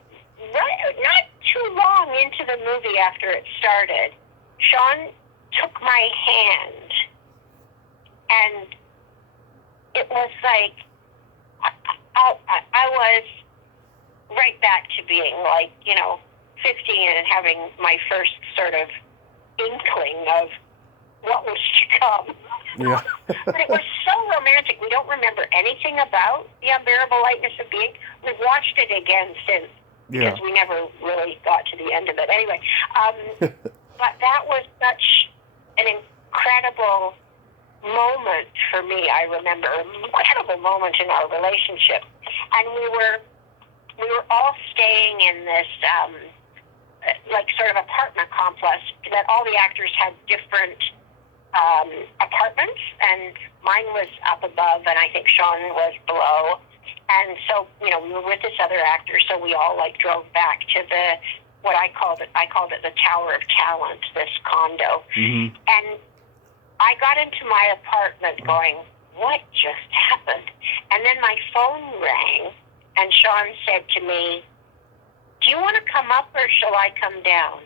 not too long into the movie after it started, Sean took my hand. And it was like, I was right back to being like, 15 and having my first sort of inkling of what was to come. Yeah. But it was so romantic. We don't remember anything about The Unbearable Lightness of Being. We've watched it again since because we never really got to the end of it. Anyway, but that was such an incredible moment for me. I remember an incredible moment in our relationship, and we were all staying in this like sort of apartment complex that all the actors had different apartments, and mine was up above, and I think Sean was below. And so, we were with this other actor, so we all like drove back to I called it the Tower of Talent, this condo. And I got into my apartment going, what just happened? And then my phone rang, and Sean said to me, do you want to come up or shall I come down?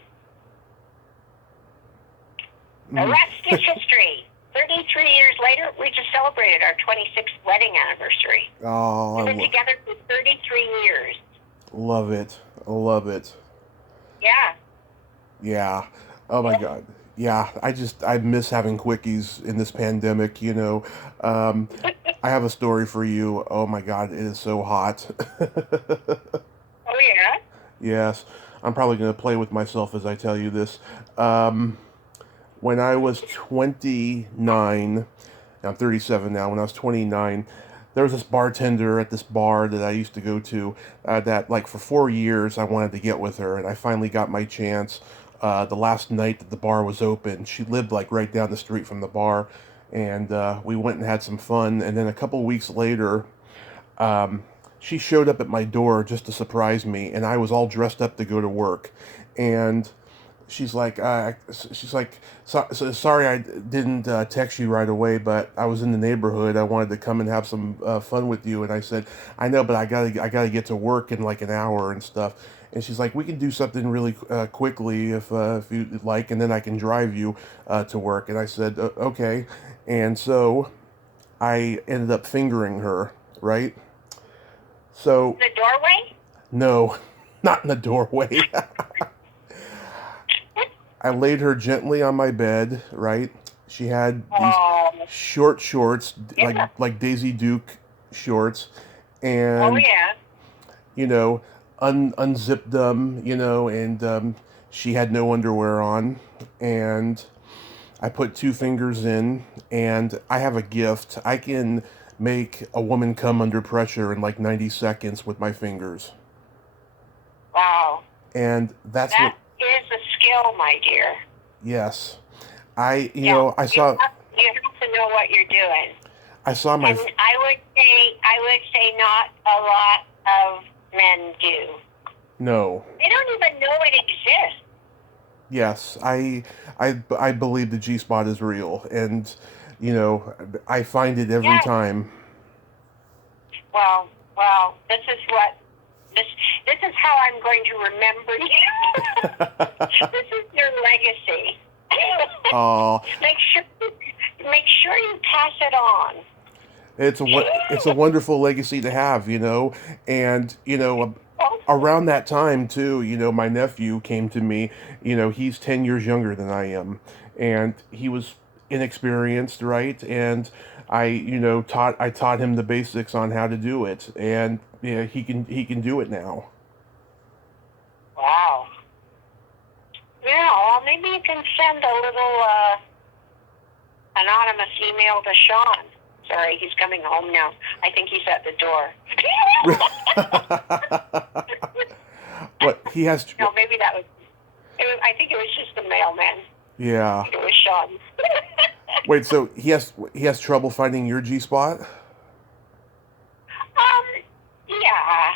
The rest is history. 33 years later, we just celebrated our 26th wedding anniversary. Oh, We've been together for 33 years. Love it. I love it. Yeah. Yeah. Oh my God. Yeah, I miss having quickies in this pandemic, I have a story for you. Oh my God, it is so hot. Oh yeah? Yes. I'm probably going to play with myself as I tell you this. When I was 29, I'm 37 now, when I was 29, there was this bartender at this bar that I used to go to that, like, for 4 years I wanted to get with her, and I finally got my chance. The last night that the bar was open, she lived like right down the street from the bar, and we went and had some fun. And then a couple weeks later, she showed up at my door just to surprise me, and I was all dressed up to go to work. And she's like, sorry I didn't text you right away, but I was in the neighborhood. I wanted to come and have some fun with you. And I said, I know, but I gotta get to work in like an hour and stuff. And she's like, we can do something really quickly if you like, and then I can drive you to work. And I said, okay. And so I ended up fingering her, right? So The doorway? no, not in the doorway. I laid her gently on my bed, right? She had these Oh, short shorts, yeah. like Daisy Duke shorts, Oh, and yeah. you know, unzipped them, and she had no underwear on, and I put two fingers in, and I have a gift. I can make a woman come under pressure in like 90 seconds with my fingers, Wow. and that's That what. is a skill, my dear. Yes, I Yeah. I saw. You have to know what you're doing. I saw my. And I would say not a lot of men do. No. They don't even know it exists. Yes, I believe the G spot is real, and I find it every Yes. time. Well, this is how I'm going to remember you. This is your legacy. Oh, Make sure you pass it on. it's a wonderful legacy to have, and around that time too, my nephew came to me. He's 10 years younger than I am, and he was inexperienced, right? And I taught him the basics on how to do it, and yeah, he can do it now. Wow. Yeah, well, maybe you can send a little anonymous email to Sean. Sorry, he's coming home now. I think he's at the door. What he has? No, maybe that was. I think it was just the mailman. Yeah. It was Sean. Wait, so he has trouble finding your G spot? Yeah.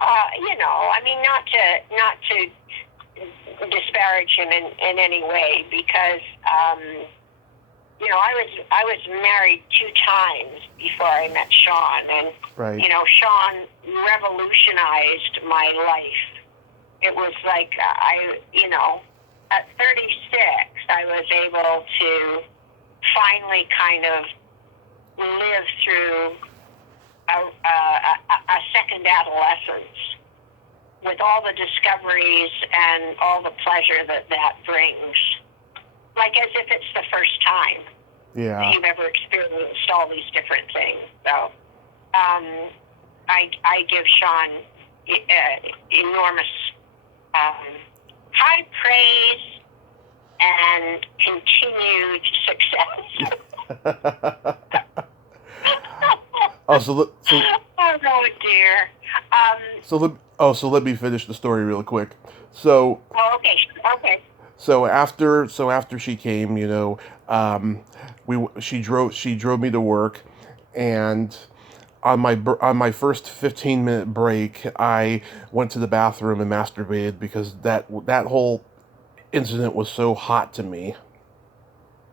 I mean, not to disparage him in any way, because I was married 2 times before I met Sean, and Right. Sean revolutionized my life. It was like at 36, I was able to finally kind of live through a second adolescence with all the discoveries and all the pleasure that brings. Like as if it's the first time Yeah. you've ever experienced all these different things. So I give Sean enormous high praise and continued success. Oh, so Oh dear. so let me finish the story real quick. So Okay. after she came, she drove me to work, and on my first 15-minute break, I went to the bathroom and masturbated because that whole incident was so hot to me.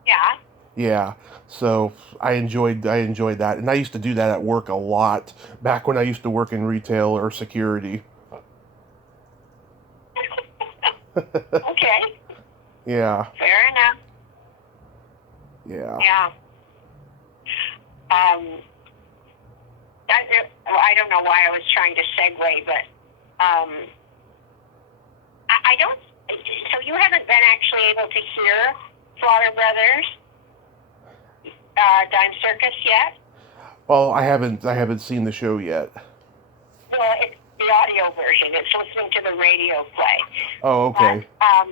Yeah. Yeah, so I enjoyed that, and I used to do that at work a lot back when I used to work in retail or security. Okay. Yeah, Fair enough. yeah. Yeah. I don't know why I was trying to segue, but I don't. So you haven't been actually able to hear Slaughter Brothers Dime Circus yet? Well, I haven't seen the show yet. Well, it's the audio version. It's listening to the radio play. Oh, okay. But,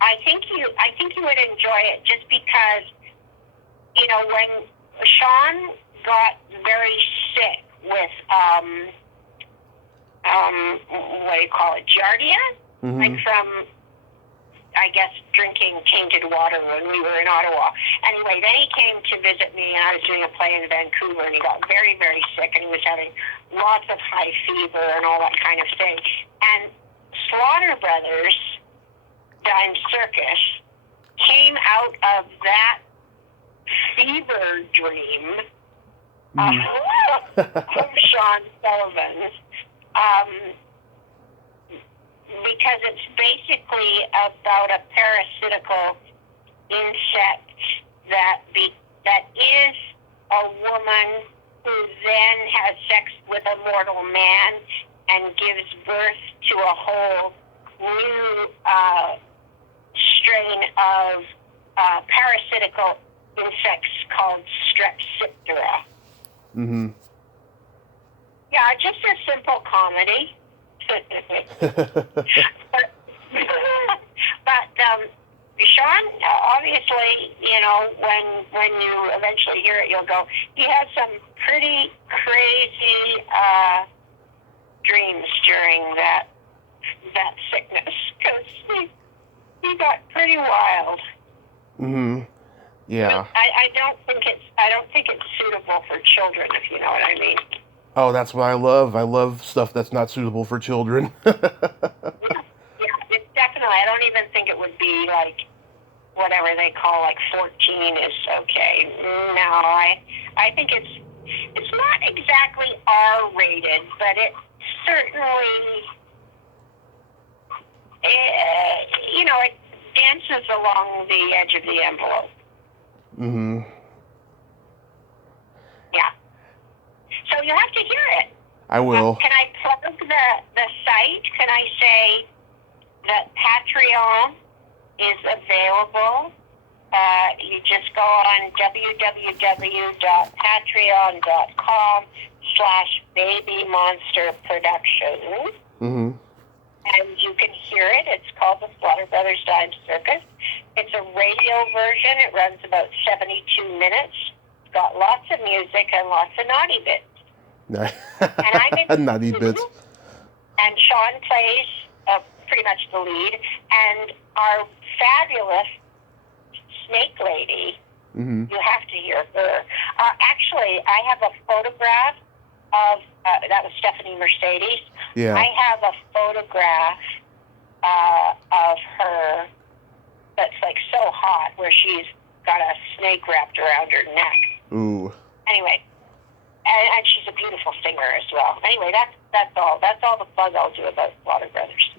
I think you would enjoy it just because, when Sean got very sick with what do you call it, giardia, Mm-hmm. like from, I guess, drinking tainted water when we were in Ottawa. Anyway, then he came to visit me, and I was doing a play in Vancouver, and he got very, very sick, and he was having lots of high fever and all that kind of thing. And Slaughter Brothers Dime Circus came out of that fever dream of Sean Sullivan, because it's basically about a parasitical insect that is a woman who then has sex with a mortal man and gives birth to a whole new strain of parasitical insects called Strepsiptera. Mm-hmm. Yeah, just a simple comedy. but Sean, obviously, when you eventually hear it, you'll go, he had some pretty crazy dreams during that sickness, because he got pretty wild. Mm-hmm. Yeah. I don't think it's suitable for children, if you know what I mean. Oh, that's what I love. I love stuff that's not suitable for children. Yeah, it's definitely. I don't even think it would be like whatever they call like 14 is okay. No, I think it's not exactly R-rated, but it certainly, it dances along the edge of the envelope. Mm-hmm. Yeah. So you have to hear it. I will. Can I plug the site? Can I say that Patreon is available? You just go on www.patreon.com/babymonsterproductions. Mm-hmm. And you can hear it. It's called the Slaughter Brothers Dime Circus. It's a radio version. It runs about 72 minutes. It's got lots of music and lots of naughty bits. And I'm in naughty bits. And Sean plays pretty much the lead. And our fabulous snake lady, Mm-hmm. you have to hear her. Actually, I have a photograph of, that was Stephanie Mercedes. Yeah. I have a photograph of her that's like so hot, where she's got a snake wrapped around her neck. Ooh. Anyway, and she's a beautiful singer as well. Anyway, that's all. That's all the plug I'll do about Slaughter Brothers.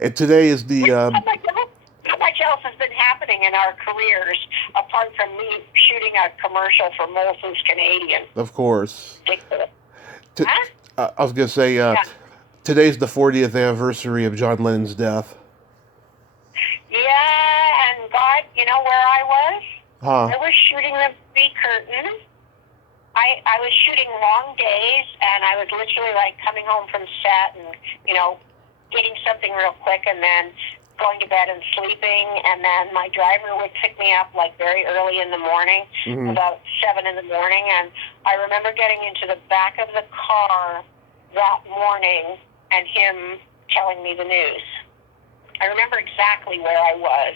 And today is the... How much else has been happening in our careers apart from me shooting a commercial for Molson's Canadian? Of course. Ridiculous. I was going to say, today's the 40th anniversary of John Lennon's death. Yeah, and God, you know where I was? Huh. I was shooting the pre-curtain. I was shooting long days, and I was literally like coming home from set and, eating something real quick and then going to bed and sleeping, and then my driver would pick me up like very early in the morning, Mm-hmm. about 7 in the morning, and I remember getting into the back of the car that morning and him telling me the news. I remember exactly where I was,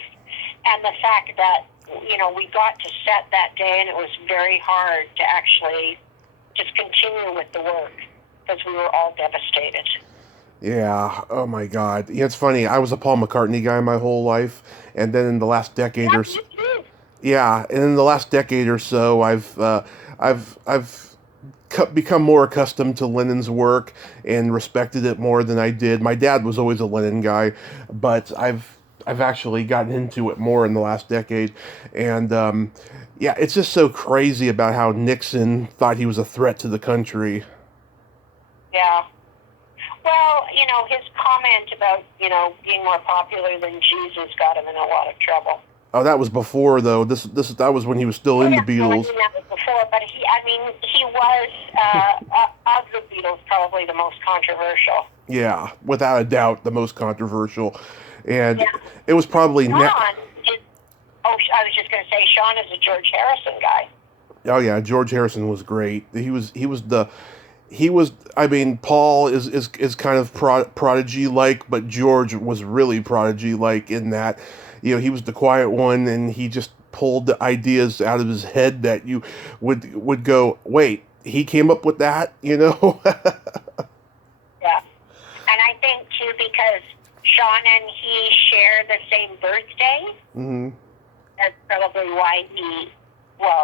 and the fact that, we got to set that day, and it was very hard to actually just continue with the work because we were all devastated. Yeah. Oh my God. Yeah, it's funny. I was a Paul McCartney guy my whole life, and then in the last decade or so, and in the last decade or so, I've become more accustomed to Lennon's work and respected it more than I did. My dad was always a Lennon guy, but I've actually gotten into it more in the last decade, and it's just so crazy about how Nixon thought he was a threat to the country. Yeah. Well, his comment about, being more popular than Jesus got him in a lot of trouble. Oh, that was before, though. That was when he was still in the Beatles. That was before, but he was, of the Beatles, probably the most controversial. Yeah, without a doubt, the most controversial. And it was probably... I was just going to say, Sean is a George Harrison guy. Oh, yeah, George Harrison was great. Paul is kind of prodigy-like, but George was really prodigy-like in that, he was the quiet one, and he just pulled the ideas out of his head that you would go, wait, he came up with that, Yeah. And I think, too, because Sean and he share the same birthday. Mm-hmm. That's probably why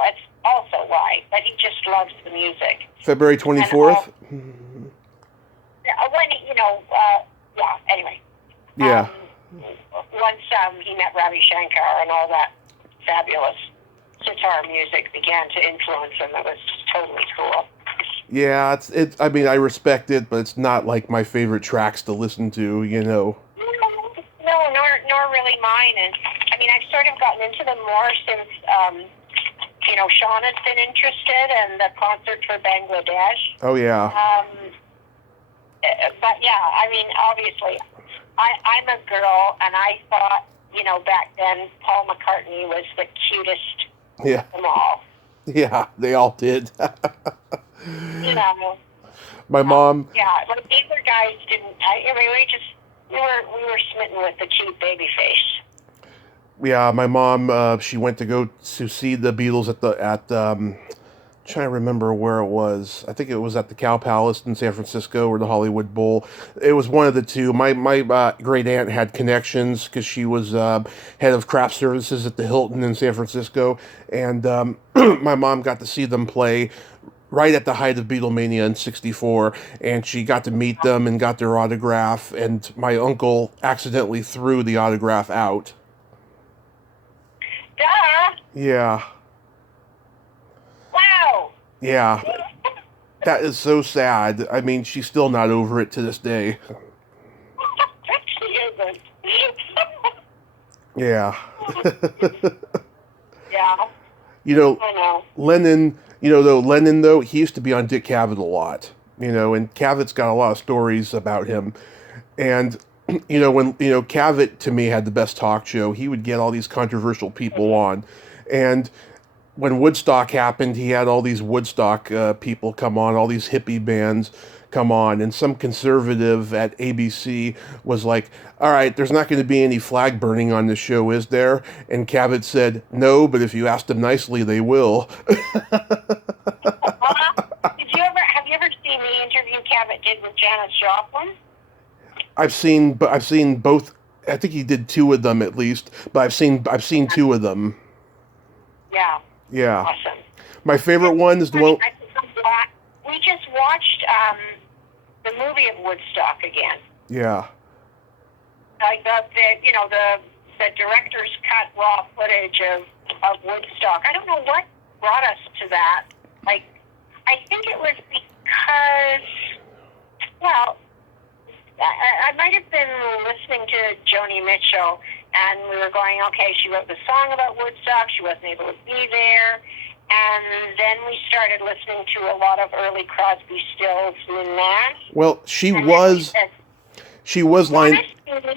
it's also why, but he just loves the music. February 24th? Anyway. Yeah. Once he met Ravi Shankar and all that fabulous sitar music began to influence him, it was totally cool. Yeah, it's. I mean, I respect it, but it's not like my favorite tracks to listen to, No, nor really mine. And I mean, I've sort of gotten into them more since, Sean has been interested in the concert for Bangladesh. Oh, yeah. But yeah, I mean, obviously, I'm a girl, and I thought, back then, Paul McCartney was the cutest of them all. Yeah, they all did. My mom. Yeah, but the other guys didn't. We were smitten with the cute baby face. Yeah, my mom. She went to go to see the Beatles at trying to remember where it was. I think it was at the Cow Palace in San Francisco or the Hollywood Bowl. It was one of the two. My great aunt had connections because she was head of craft services at the Hilton in San Francisco, and my mom got to see them play right at the height of Beatlemania in '64, and she got to meet them and got their autograph, and my uncle accidentally threw the autograph out. Duh! Yeah. Wow! Yeah. That is so sad. I mean, she's still not over it to this day. She isn't. Yeah. Yeah. I know. Lennon, though, he used to be on Dick Cavett a lot, and Cavett's got a lot of stories about him. And, when, Cavett, to me, had the best talk show, he would get all these controversial people on. And when Woodstock happened, he had all these Woodstock people come on, all these hippie bands come on, and some conservative at ABC was like, all right, there's not going to be any flag burning on the show, is there? And Cavett said, no, but if you ask them nicely, they will. Have you ever seen the interview Cavett did with Janis Joplin? I've seen both. I think he did two of them at least, but I've seen two of them. Yeah. Yeah. Awesome. My favorite one is the one. We just watched the movie of Woodstock again. Yeah. Like the director's cut raw footage of Woodstock. I don't know what brought us to that. Like, I think it was because, well, I might have been listening to Joni Mitchell, and we were going, okay, she wrote the song about Woodstock, she wasn't able to be there, and then we started listening to a lot of early Crosby, Stills, Lynn Nash. Well, she was lined. Because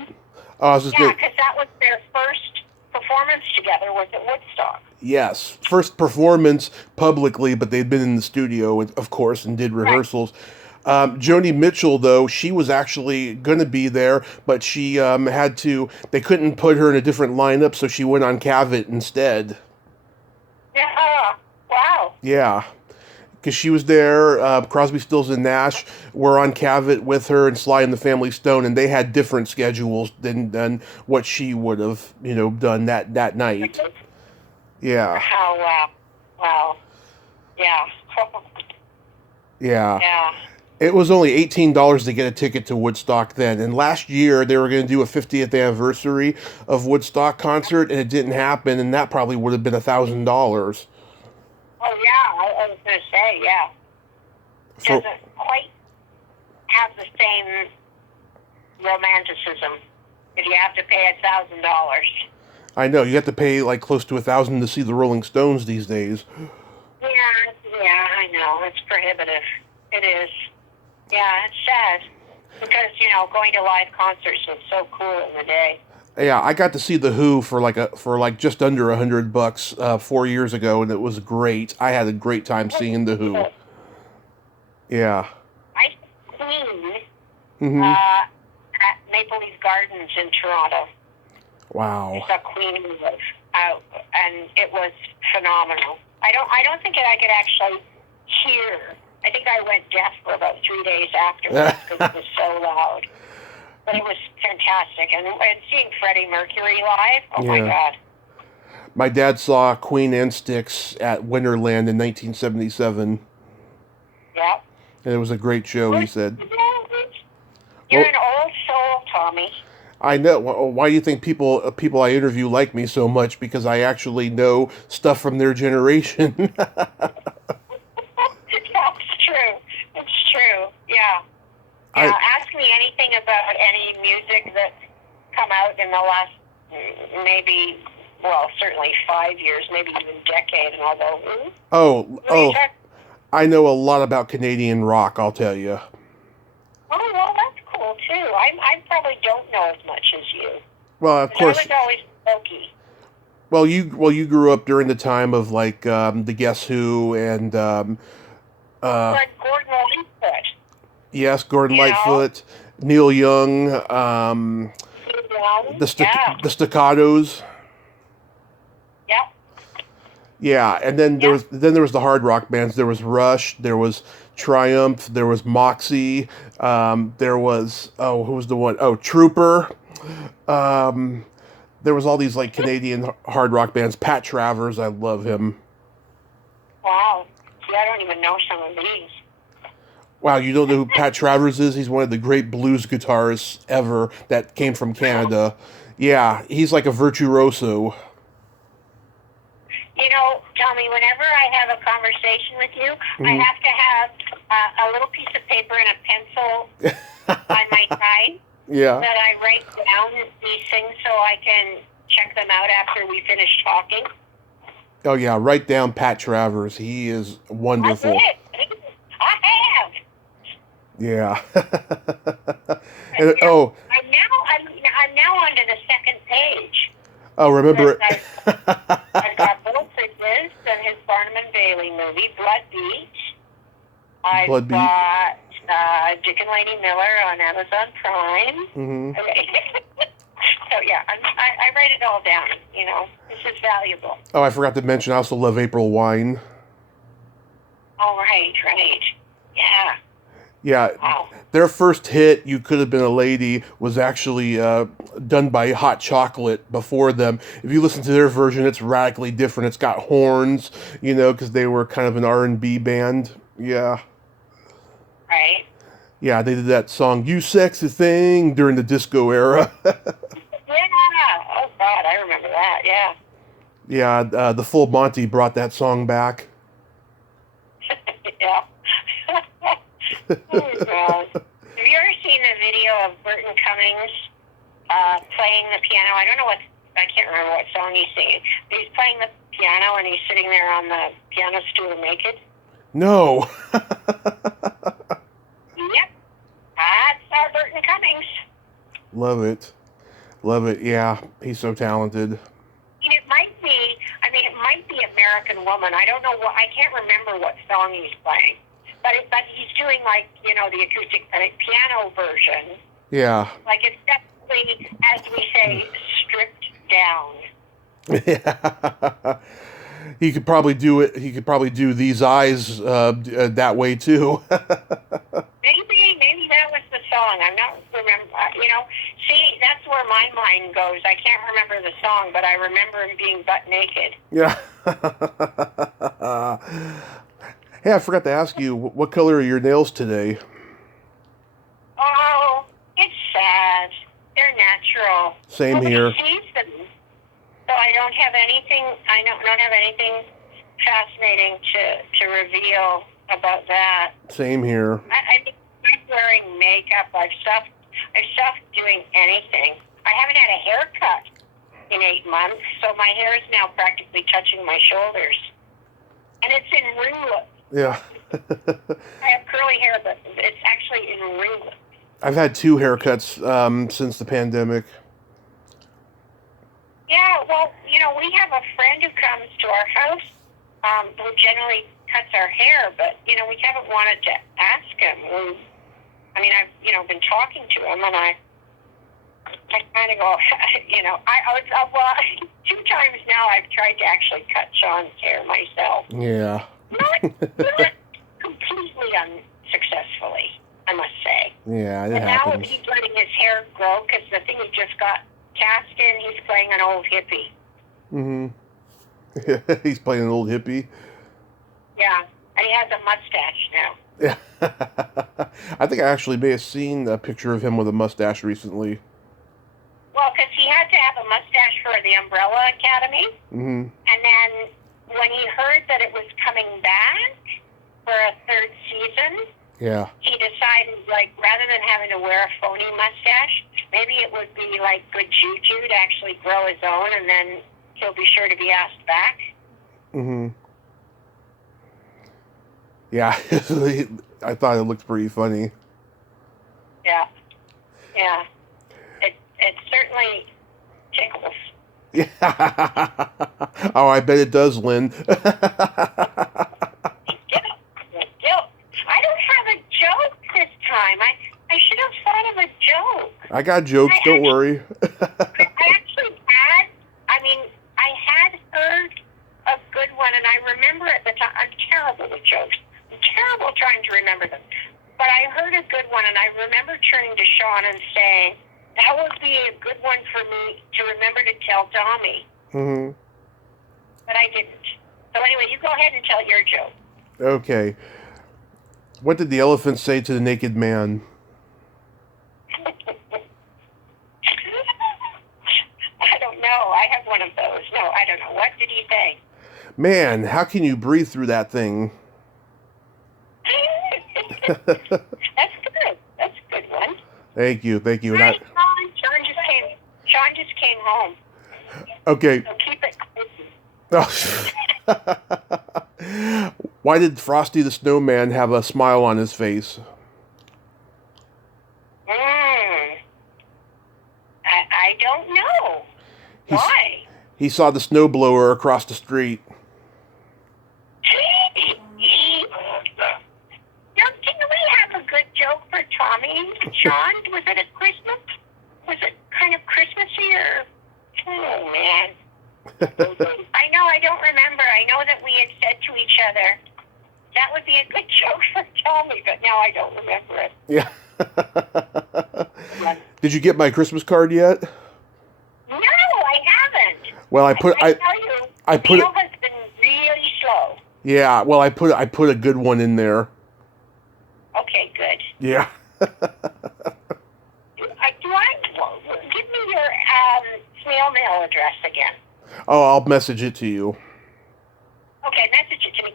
that was their first performance together was at Woodstock. Yes, first performance publicly, but they'd been in the studio, of course, and did rehearsals. Right. Joni Mitchell, though, she was actually going to be there, but she they couldn't put her in a different lineup, so she went on Cavett instead. Yeah, wow. Yeah, because she was there, Crosby, Stills, and Nash were on Cavett with her, and Sly and the Family Stone, and they had different schedules than what she would have, done that night. Yeah. Oh, wow. Yeah. Yeah. Yeah. It was only $18 to get a ticket to Woodstock then. And last year, they were going to do a 50th anniversary of Woodstock concert, and it didn't happen, and that probably would have been $1,000. Oh, yeah. I was going to say, yeah. It doesn't quite have the same romanticism if you have to pay $1,000. I know. You have to pay, like, close to $1,000 to see the Rolling Stones these days. Yeah, I know. It's prohibitive. It is. Yeah, it's sad. Because, going to live concerts was so cool in the day. Yeah, I got to see The Who for just under $100 4 years ago, and it was great. I had a great time seeing The Who. Yeah. I Queen at Maple Leaf Gardens in Toronto. Wow. I saw Queen out, and it was phenomenal. I don't think I could actually hear. I think I went deaf for about 3 days afterwards because it was so loud. But it was fantastic. And seeing Freddie Mercury live, oh my Yeah. God. My dad saw Queen and Styx at Winterland in 1977, Yeah. and it was a great show, he said. You're Well- an old soul, Tommy. I know. Why do you think people I interview like me so much? Because I actually know stuff from their generation. That's true. It's true. Yeah. Ask me anything about any music that's come out in the last maybe, well, certainly 5 years, maybe even decade, and I'll go, Oh, I know a lot about Canadian rock, I'll tell you. oh, well, that's cool, too. I probably don't know as much as you. Well, of course. I was always folky. Well, you grew up during the time of like the Guess Who and Like Gordon Lightfoot. yes, Gordon You know? Lightfoot, Neil Young, the Staccatos. Yeah. Yeah, and then there was the hard rock bands. There was Rush, there was Triumph, there was Moxie, there was who was the one? Oh, Trooper. There was all these like Canadian hard rock bands. Pat Travers, I love him. Wow. See, I don't even know some of these. Wow, you don't know who Pat Travers is? He's one of the great blues guitarists ever that came from Canada. Yeah, he's like a virtuoso. You know, Tommy, whenever I have a conversation with you, I have to have a little piece of paper and a pencil by my side Yeah. that I write down these things so I can check them out after we finish talking. Oh yeah, write down Pat Travers. He is wonderful. I did. I have. Yeah. And, oh, I'm now on to the second page. oh, remember it. I've got both of his and his Barnum and Bailey movie, Blood Beat. I've Blood Beat. got Dick and Lady Miller on Amazon Prime. Mm-hmm. So yeah, I write it all down. You know, this is valuable. Oh, I forgot to mention. I also love April Wine. Oh right. Yeah. Yeah, Wow. their first hit, "You Could Have Been a Lady," was actually done by Hot Chocolate before them. If you listen to their version, it's radically different. It's got horns, you know, because they were kind of an R&B band. Yeah. Right. Yeah, they did that song, "You Sexy Thing," during the disco era. Yeah. Oh God, I remember that. Yeah. Yeah, the Full Monty brought that song back. Yeah. Oh, God. Have you ever seen the video of Burton Cummings playing the piano? I can't remember what song he's singing. But he's playing the piano and he's sitting there on the piano stool naked. No. Yep. That's our Burton Cummings. Love it. Love it. Yeah, he's so talented. It might be American Woman. I don't know I can't remember what song he's playing. But he's doing, like, you know, the acoustic piano version. Yeah. Like, it's definitely, as we say, stripped down. Yeah. He could probably do it. He could probably do These Eyes that way, too. Maybe that was the song. I'm not remember. You know, see, that's where my mind goes. I can't remember the song, but I remember him being butt naked. Yeah. Hey, I forgot to ask you, what color are your nails today? Oh, it's sad. They're natural. Same Nobody here. sees them. So I don't have anything. I don't have anything fascinating to reveal about that. Same here. I'm wearing makeup. I've stopped doing anything. I haven't had a haircut in 8 months, so my hair is now practically touching my shoulders, and it's in ringlets. Yeah. I have curly hair, but it's actually in ringlets. I've had 2 haircuts since the pandemic. Yeah, well, you know, we have a friend who comes to our house who generally cuts our hair, but, you know, we haven't wanted to ask him. I've been talking to him, and I kind of go, you know, well, 2 times now I've tried to actually cut Sean's hair myself. Yeah. Not completely unsuccessfully. I must say. Yeah, it And happens. now he's letting his hair grow because the thing he just got cast in, he's playing an old hippie. Mm-hmm. He's playing an old hippie. Yeah, and he has a mustache now. Yeah. I think I actually may have seen a picture of him with a mustache recently. Well, because he had to have a mustache for the Umbrella Academy. Mm-hmm. And then when he heard that it was coming back for a third season, Yeah. he decided, like, rather than having to wear a phony mustache, maybe it would be, like, good juju to actually grow his own, and then he'll be sure to be asked back. Mm-hmm. Yeah. I thought it looked pretty funny. Yeah. Yeah. It certainly tickles. Yeah. Oh, I bet it does, Lynn. I don't have a joke this time. I should have thought of a joke. I got jokes, don't worry. I actually had heard a good one, and I remember at the time. I'm terrible with jokes. I'm terrible trying to remember them. But I heard a good one, and I remember turning to Sean and saying, that would be a good one for me to remember to tell Tommy. Mm-hmm. But I didn't. So anyway, you go ahead and tell your joke. Okay. What did the elephant say to the naked man? I don't know. I have one of those. No, I don't know. What did he say? Man, how can you breathe through that thing? That's good. That's a good one. Thank you. And Hi, Sean just came home. Okay. So keep it crazy. Why did Frosty the Snowman have a smile on his face? I don't know. Why? He saw the snowblower across the street. Didn't we have a good joke for Tommy? Sean, was it a Christmas? Was it kind of Christmassy or? Oh, man. I know, I don't remember. I know that we had said to each other, that would be a good joke for Tommy, but now I don't remember it. Yeah. Did you get my Christmas card yet? No, I haven't. Well, I tell you, mail has been really slow. Yeah, well, I put a good one in there. Okay, good. Yeah. Give me your snail mail address again. Oh, I'll message it to you. Okay, message it to me,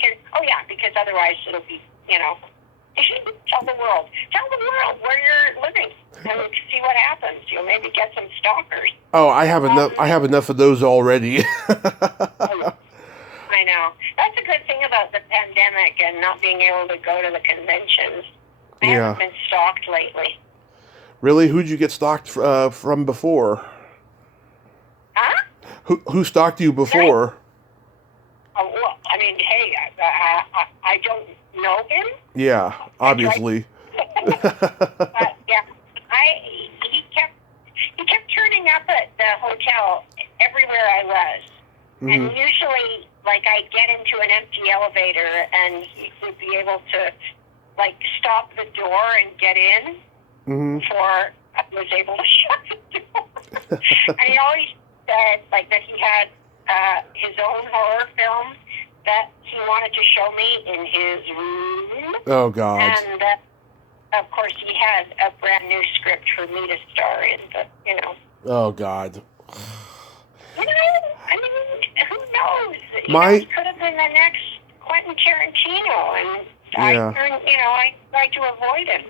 because otherwise it'll be, tell the world where you're living and see what happens. You'll maybe get some stalkers. Oh, I have enough. I have enough of those already. I know. That's a good thing about the pandemic and not being able to go to the conventions. I haven't been stalked lately. Really? Who'd you get stalked from before? Huh? Who stalked you before? Oh, well, hey, I don't know him. Yeah, obviously. He kept turning up at the hotel everywhere I was. Mm-hmm. And usually, I'd get into an empty elevator and he would be able to, stop the door and get in before I was able to shut the door. And he always said, that he had his own horror film that he wanted to show me in his room. Oh, God. And, of course, he had a brand new script for me to star in, but, Oh, God. who knows? He could have been the next Quentin Tarantino, and I tried to avoid him.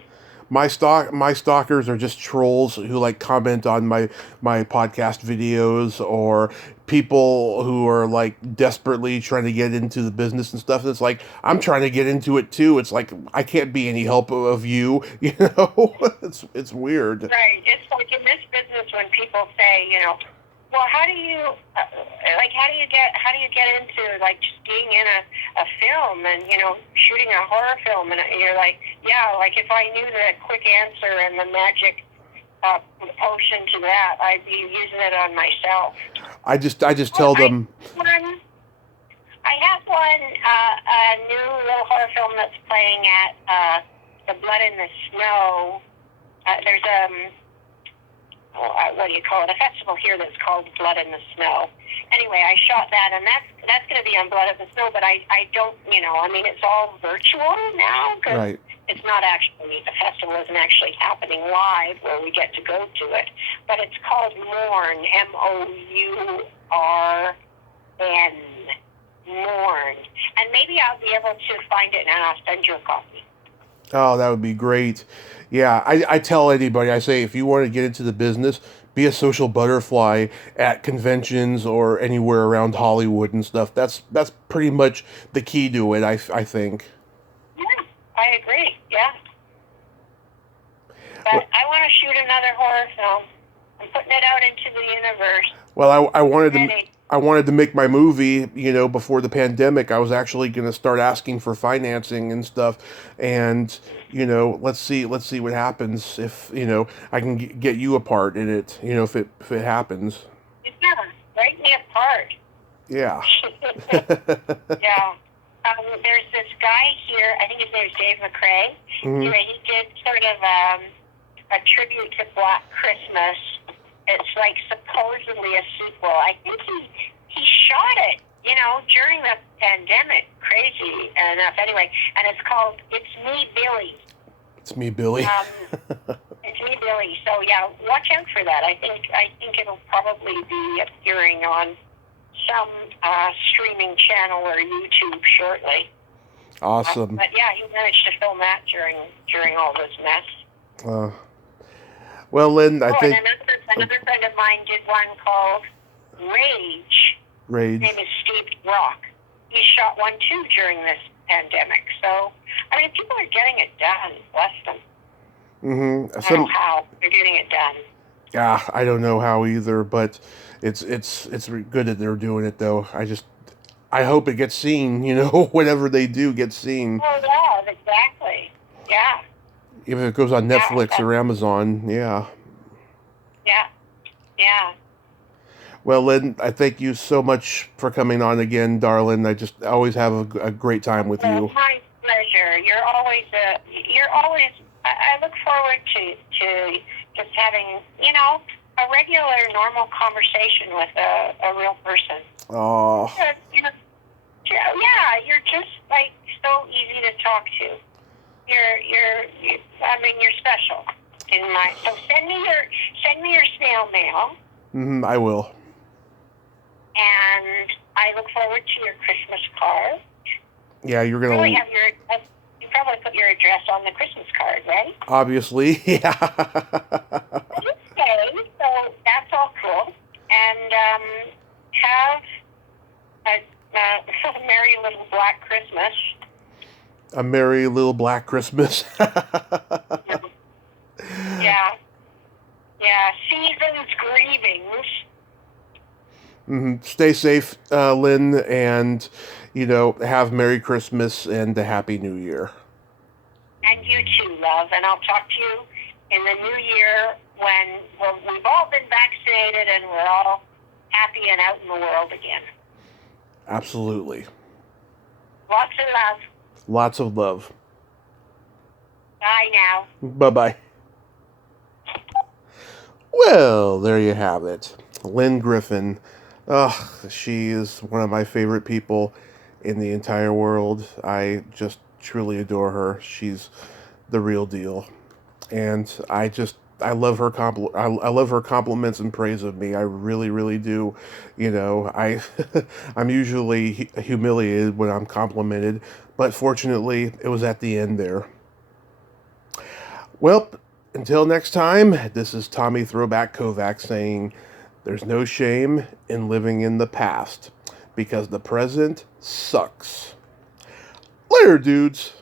My stalkers are just trolls who comment on my podcast videos, or people who are desperately trying to get into the business and stuff. It's I'm trying to get into it too. It's I can't be any help of you. It's weird. Right. It's in this business when people say, well, how do you get into just being in a film and shooting a horror film, and you're if I knew the quick answer and the magic potion to that, I'd be using it on myself. I just tell them. I have one a new little horror film that's playing at the Blood in the Snow. There's what do you call it? A festival here that's called Blood in the Snow. Anyway, I shot that, and that's going to be on Blood in the Snow. But I don't, I mean, it's all virtual now because Right. it's not actually, the festival isn't actually happening live where we get to go to it. But it's called Mourn, MOURN, Mourn. And maybe I'll be able to find it and I'll send you a copy. Oh, that would be great. Yeah, I tell anybody, I say, if you want to get into the business, be a social butterfly at conventions or anywhere around Hollywood and stuff. That's pretty much the key to it, I think. Yeah, I agree. Yeah. But I want to shoot another horror film. I'm putting it out into the universe. Well, I wanted to make my movie, before the pandemic. I was actually going to start asking for financing and stuff, and let's see what happens if I can get you a part in it. If it happens. Yeah, write me a part. Yeah. Yeah. There's this guy here. I think his name is Dave McCrae. Mm-hmm. He did sort of a tribute to Black Christmas. It's like supposedly a sequel. I think he shot it, during the pandemic. Crazy enough. Anyway, and it's called It's Me, Billy. It's Me, Billy. It's Me, Billy. So yeah, watch out for that. I think it'll probably be appearing on some streaming channel or YouTube shortly. Awesome. But yeah, he managed to film that during all this mess. Well, Lynn, I think... And another friend of mine did one called Rage. His name is Steve Rock. He shot one, too, during this pandemic. So, I mean, people are getting it done. Bless them. Mm-hmm. I don't know how they're getting it done. Yeah, I don't know how either, but it's good that they're doing it, though. I hope it gets seen, whatever they do gets seen. Oh, yeah, exactly. Yeah. Even if it goes on Netflix or Amazon, yeah. Yeah. Yeah. Well, Lynn, I thank you so much for coming on again, darling. I always have a great time with you. My pleasure. You're always. I look forward to just having, a regular, normal conversation with a real person. Oh. Yeah, you're just like so easy to talk to. You're special in my. So send me your snail mail. Mm-hmm, I will. And I look forward to your Christmas card. Yeah, you're gonna. You probably put your address on the Christmas card, right? Obviously, yeah. Okay, so that's all cool. And have a merry little Black Christmas. A merry little Black Christmas. Yeah. Yeah. Season's grievings. Mm-hmm. Stay safe, Lynn, and have Merry Christmas and a Happy New Year. And you too, love. And I'll talk to you in the new year when we've all been vaccinated and we're all happy and out in the world again. Absolutely. Lots of love. Lots of love. Bye now. Bye-bye. Well, there you have it. Lynne Griffin. She is one of my favorite people in the entire world. I just truly adore her. She's the real deal. And I love her I love her compliments and praise of me. I really, really do. I'm usually humiliated when I'm complimented, but fortunately, it was at the end there. Well, until next time, this is Tommy Throwback Kovac saying, there's no shame in living in the past, because the present sucks. Later, dudes.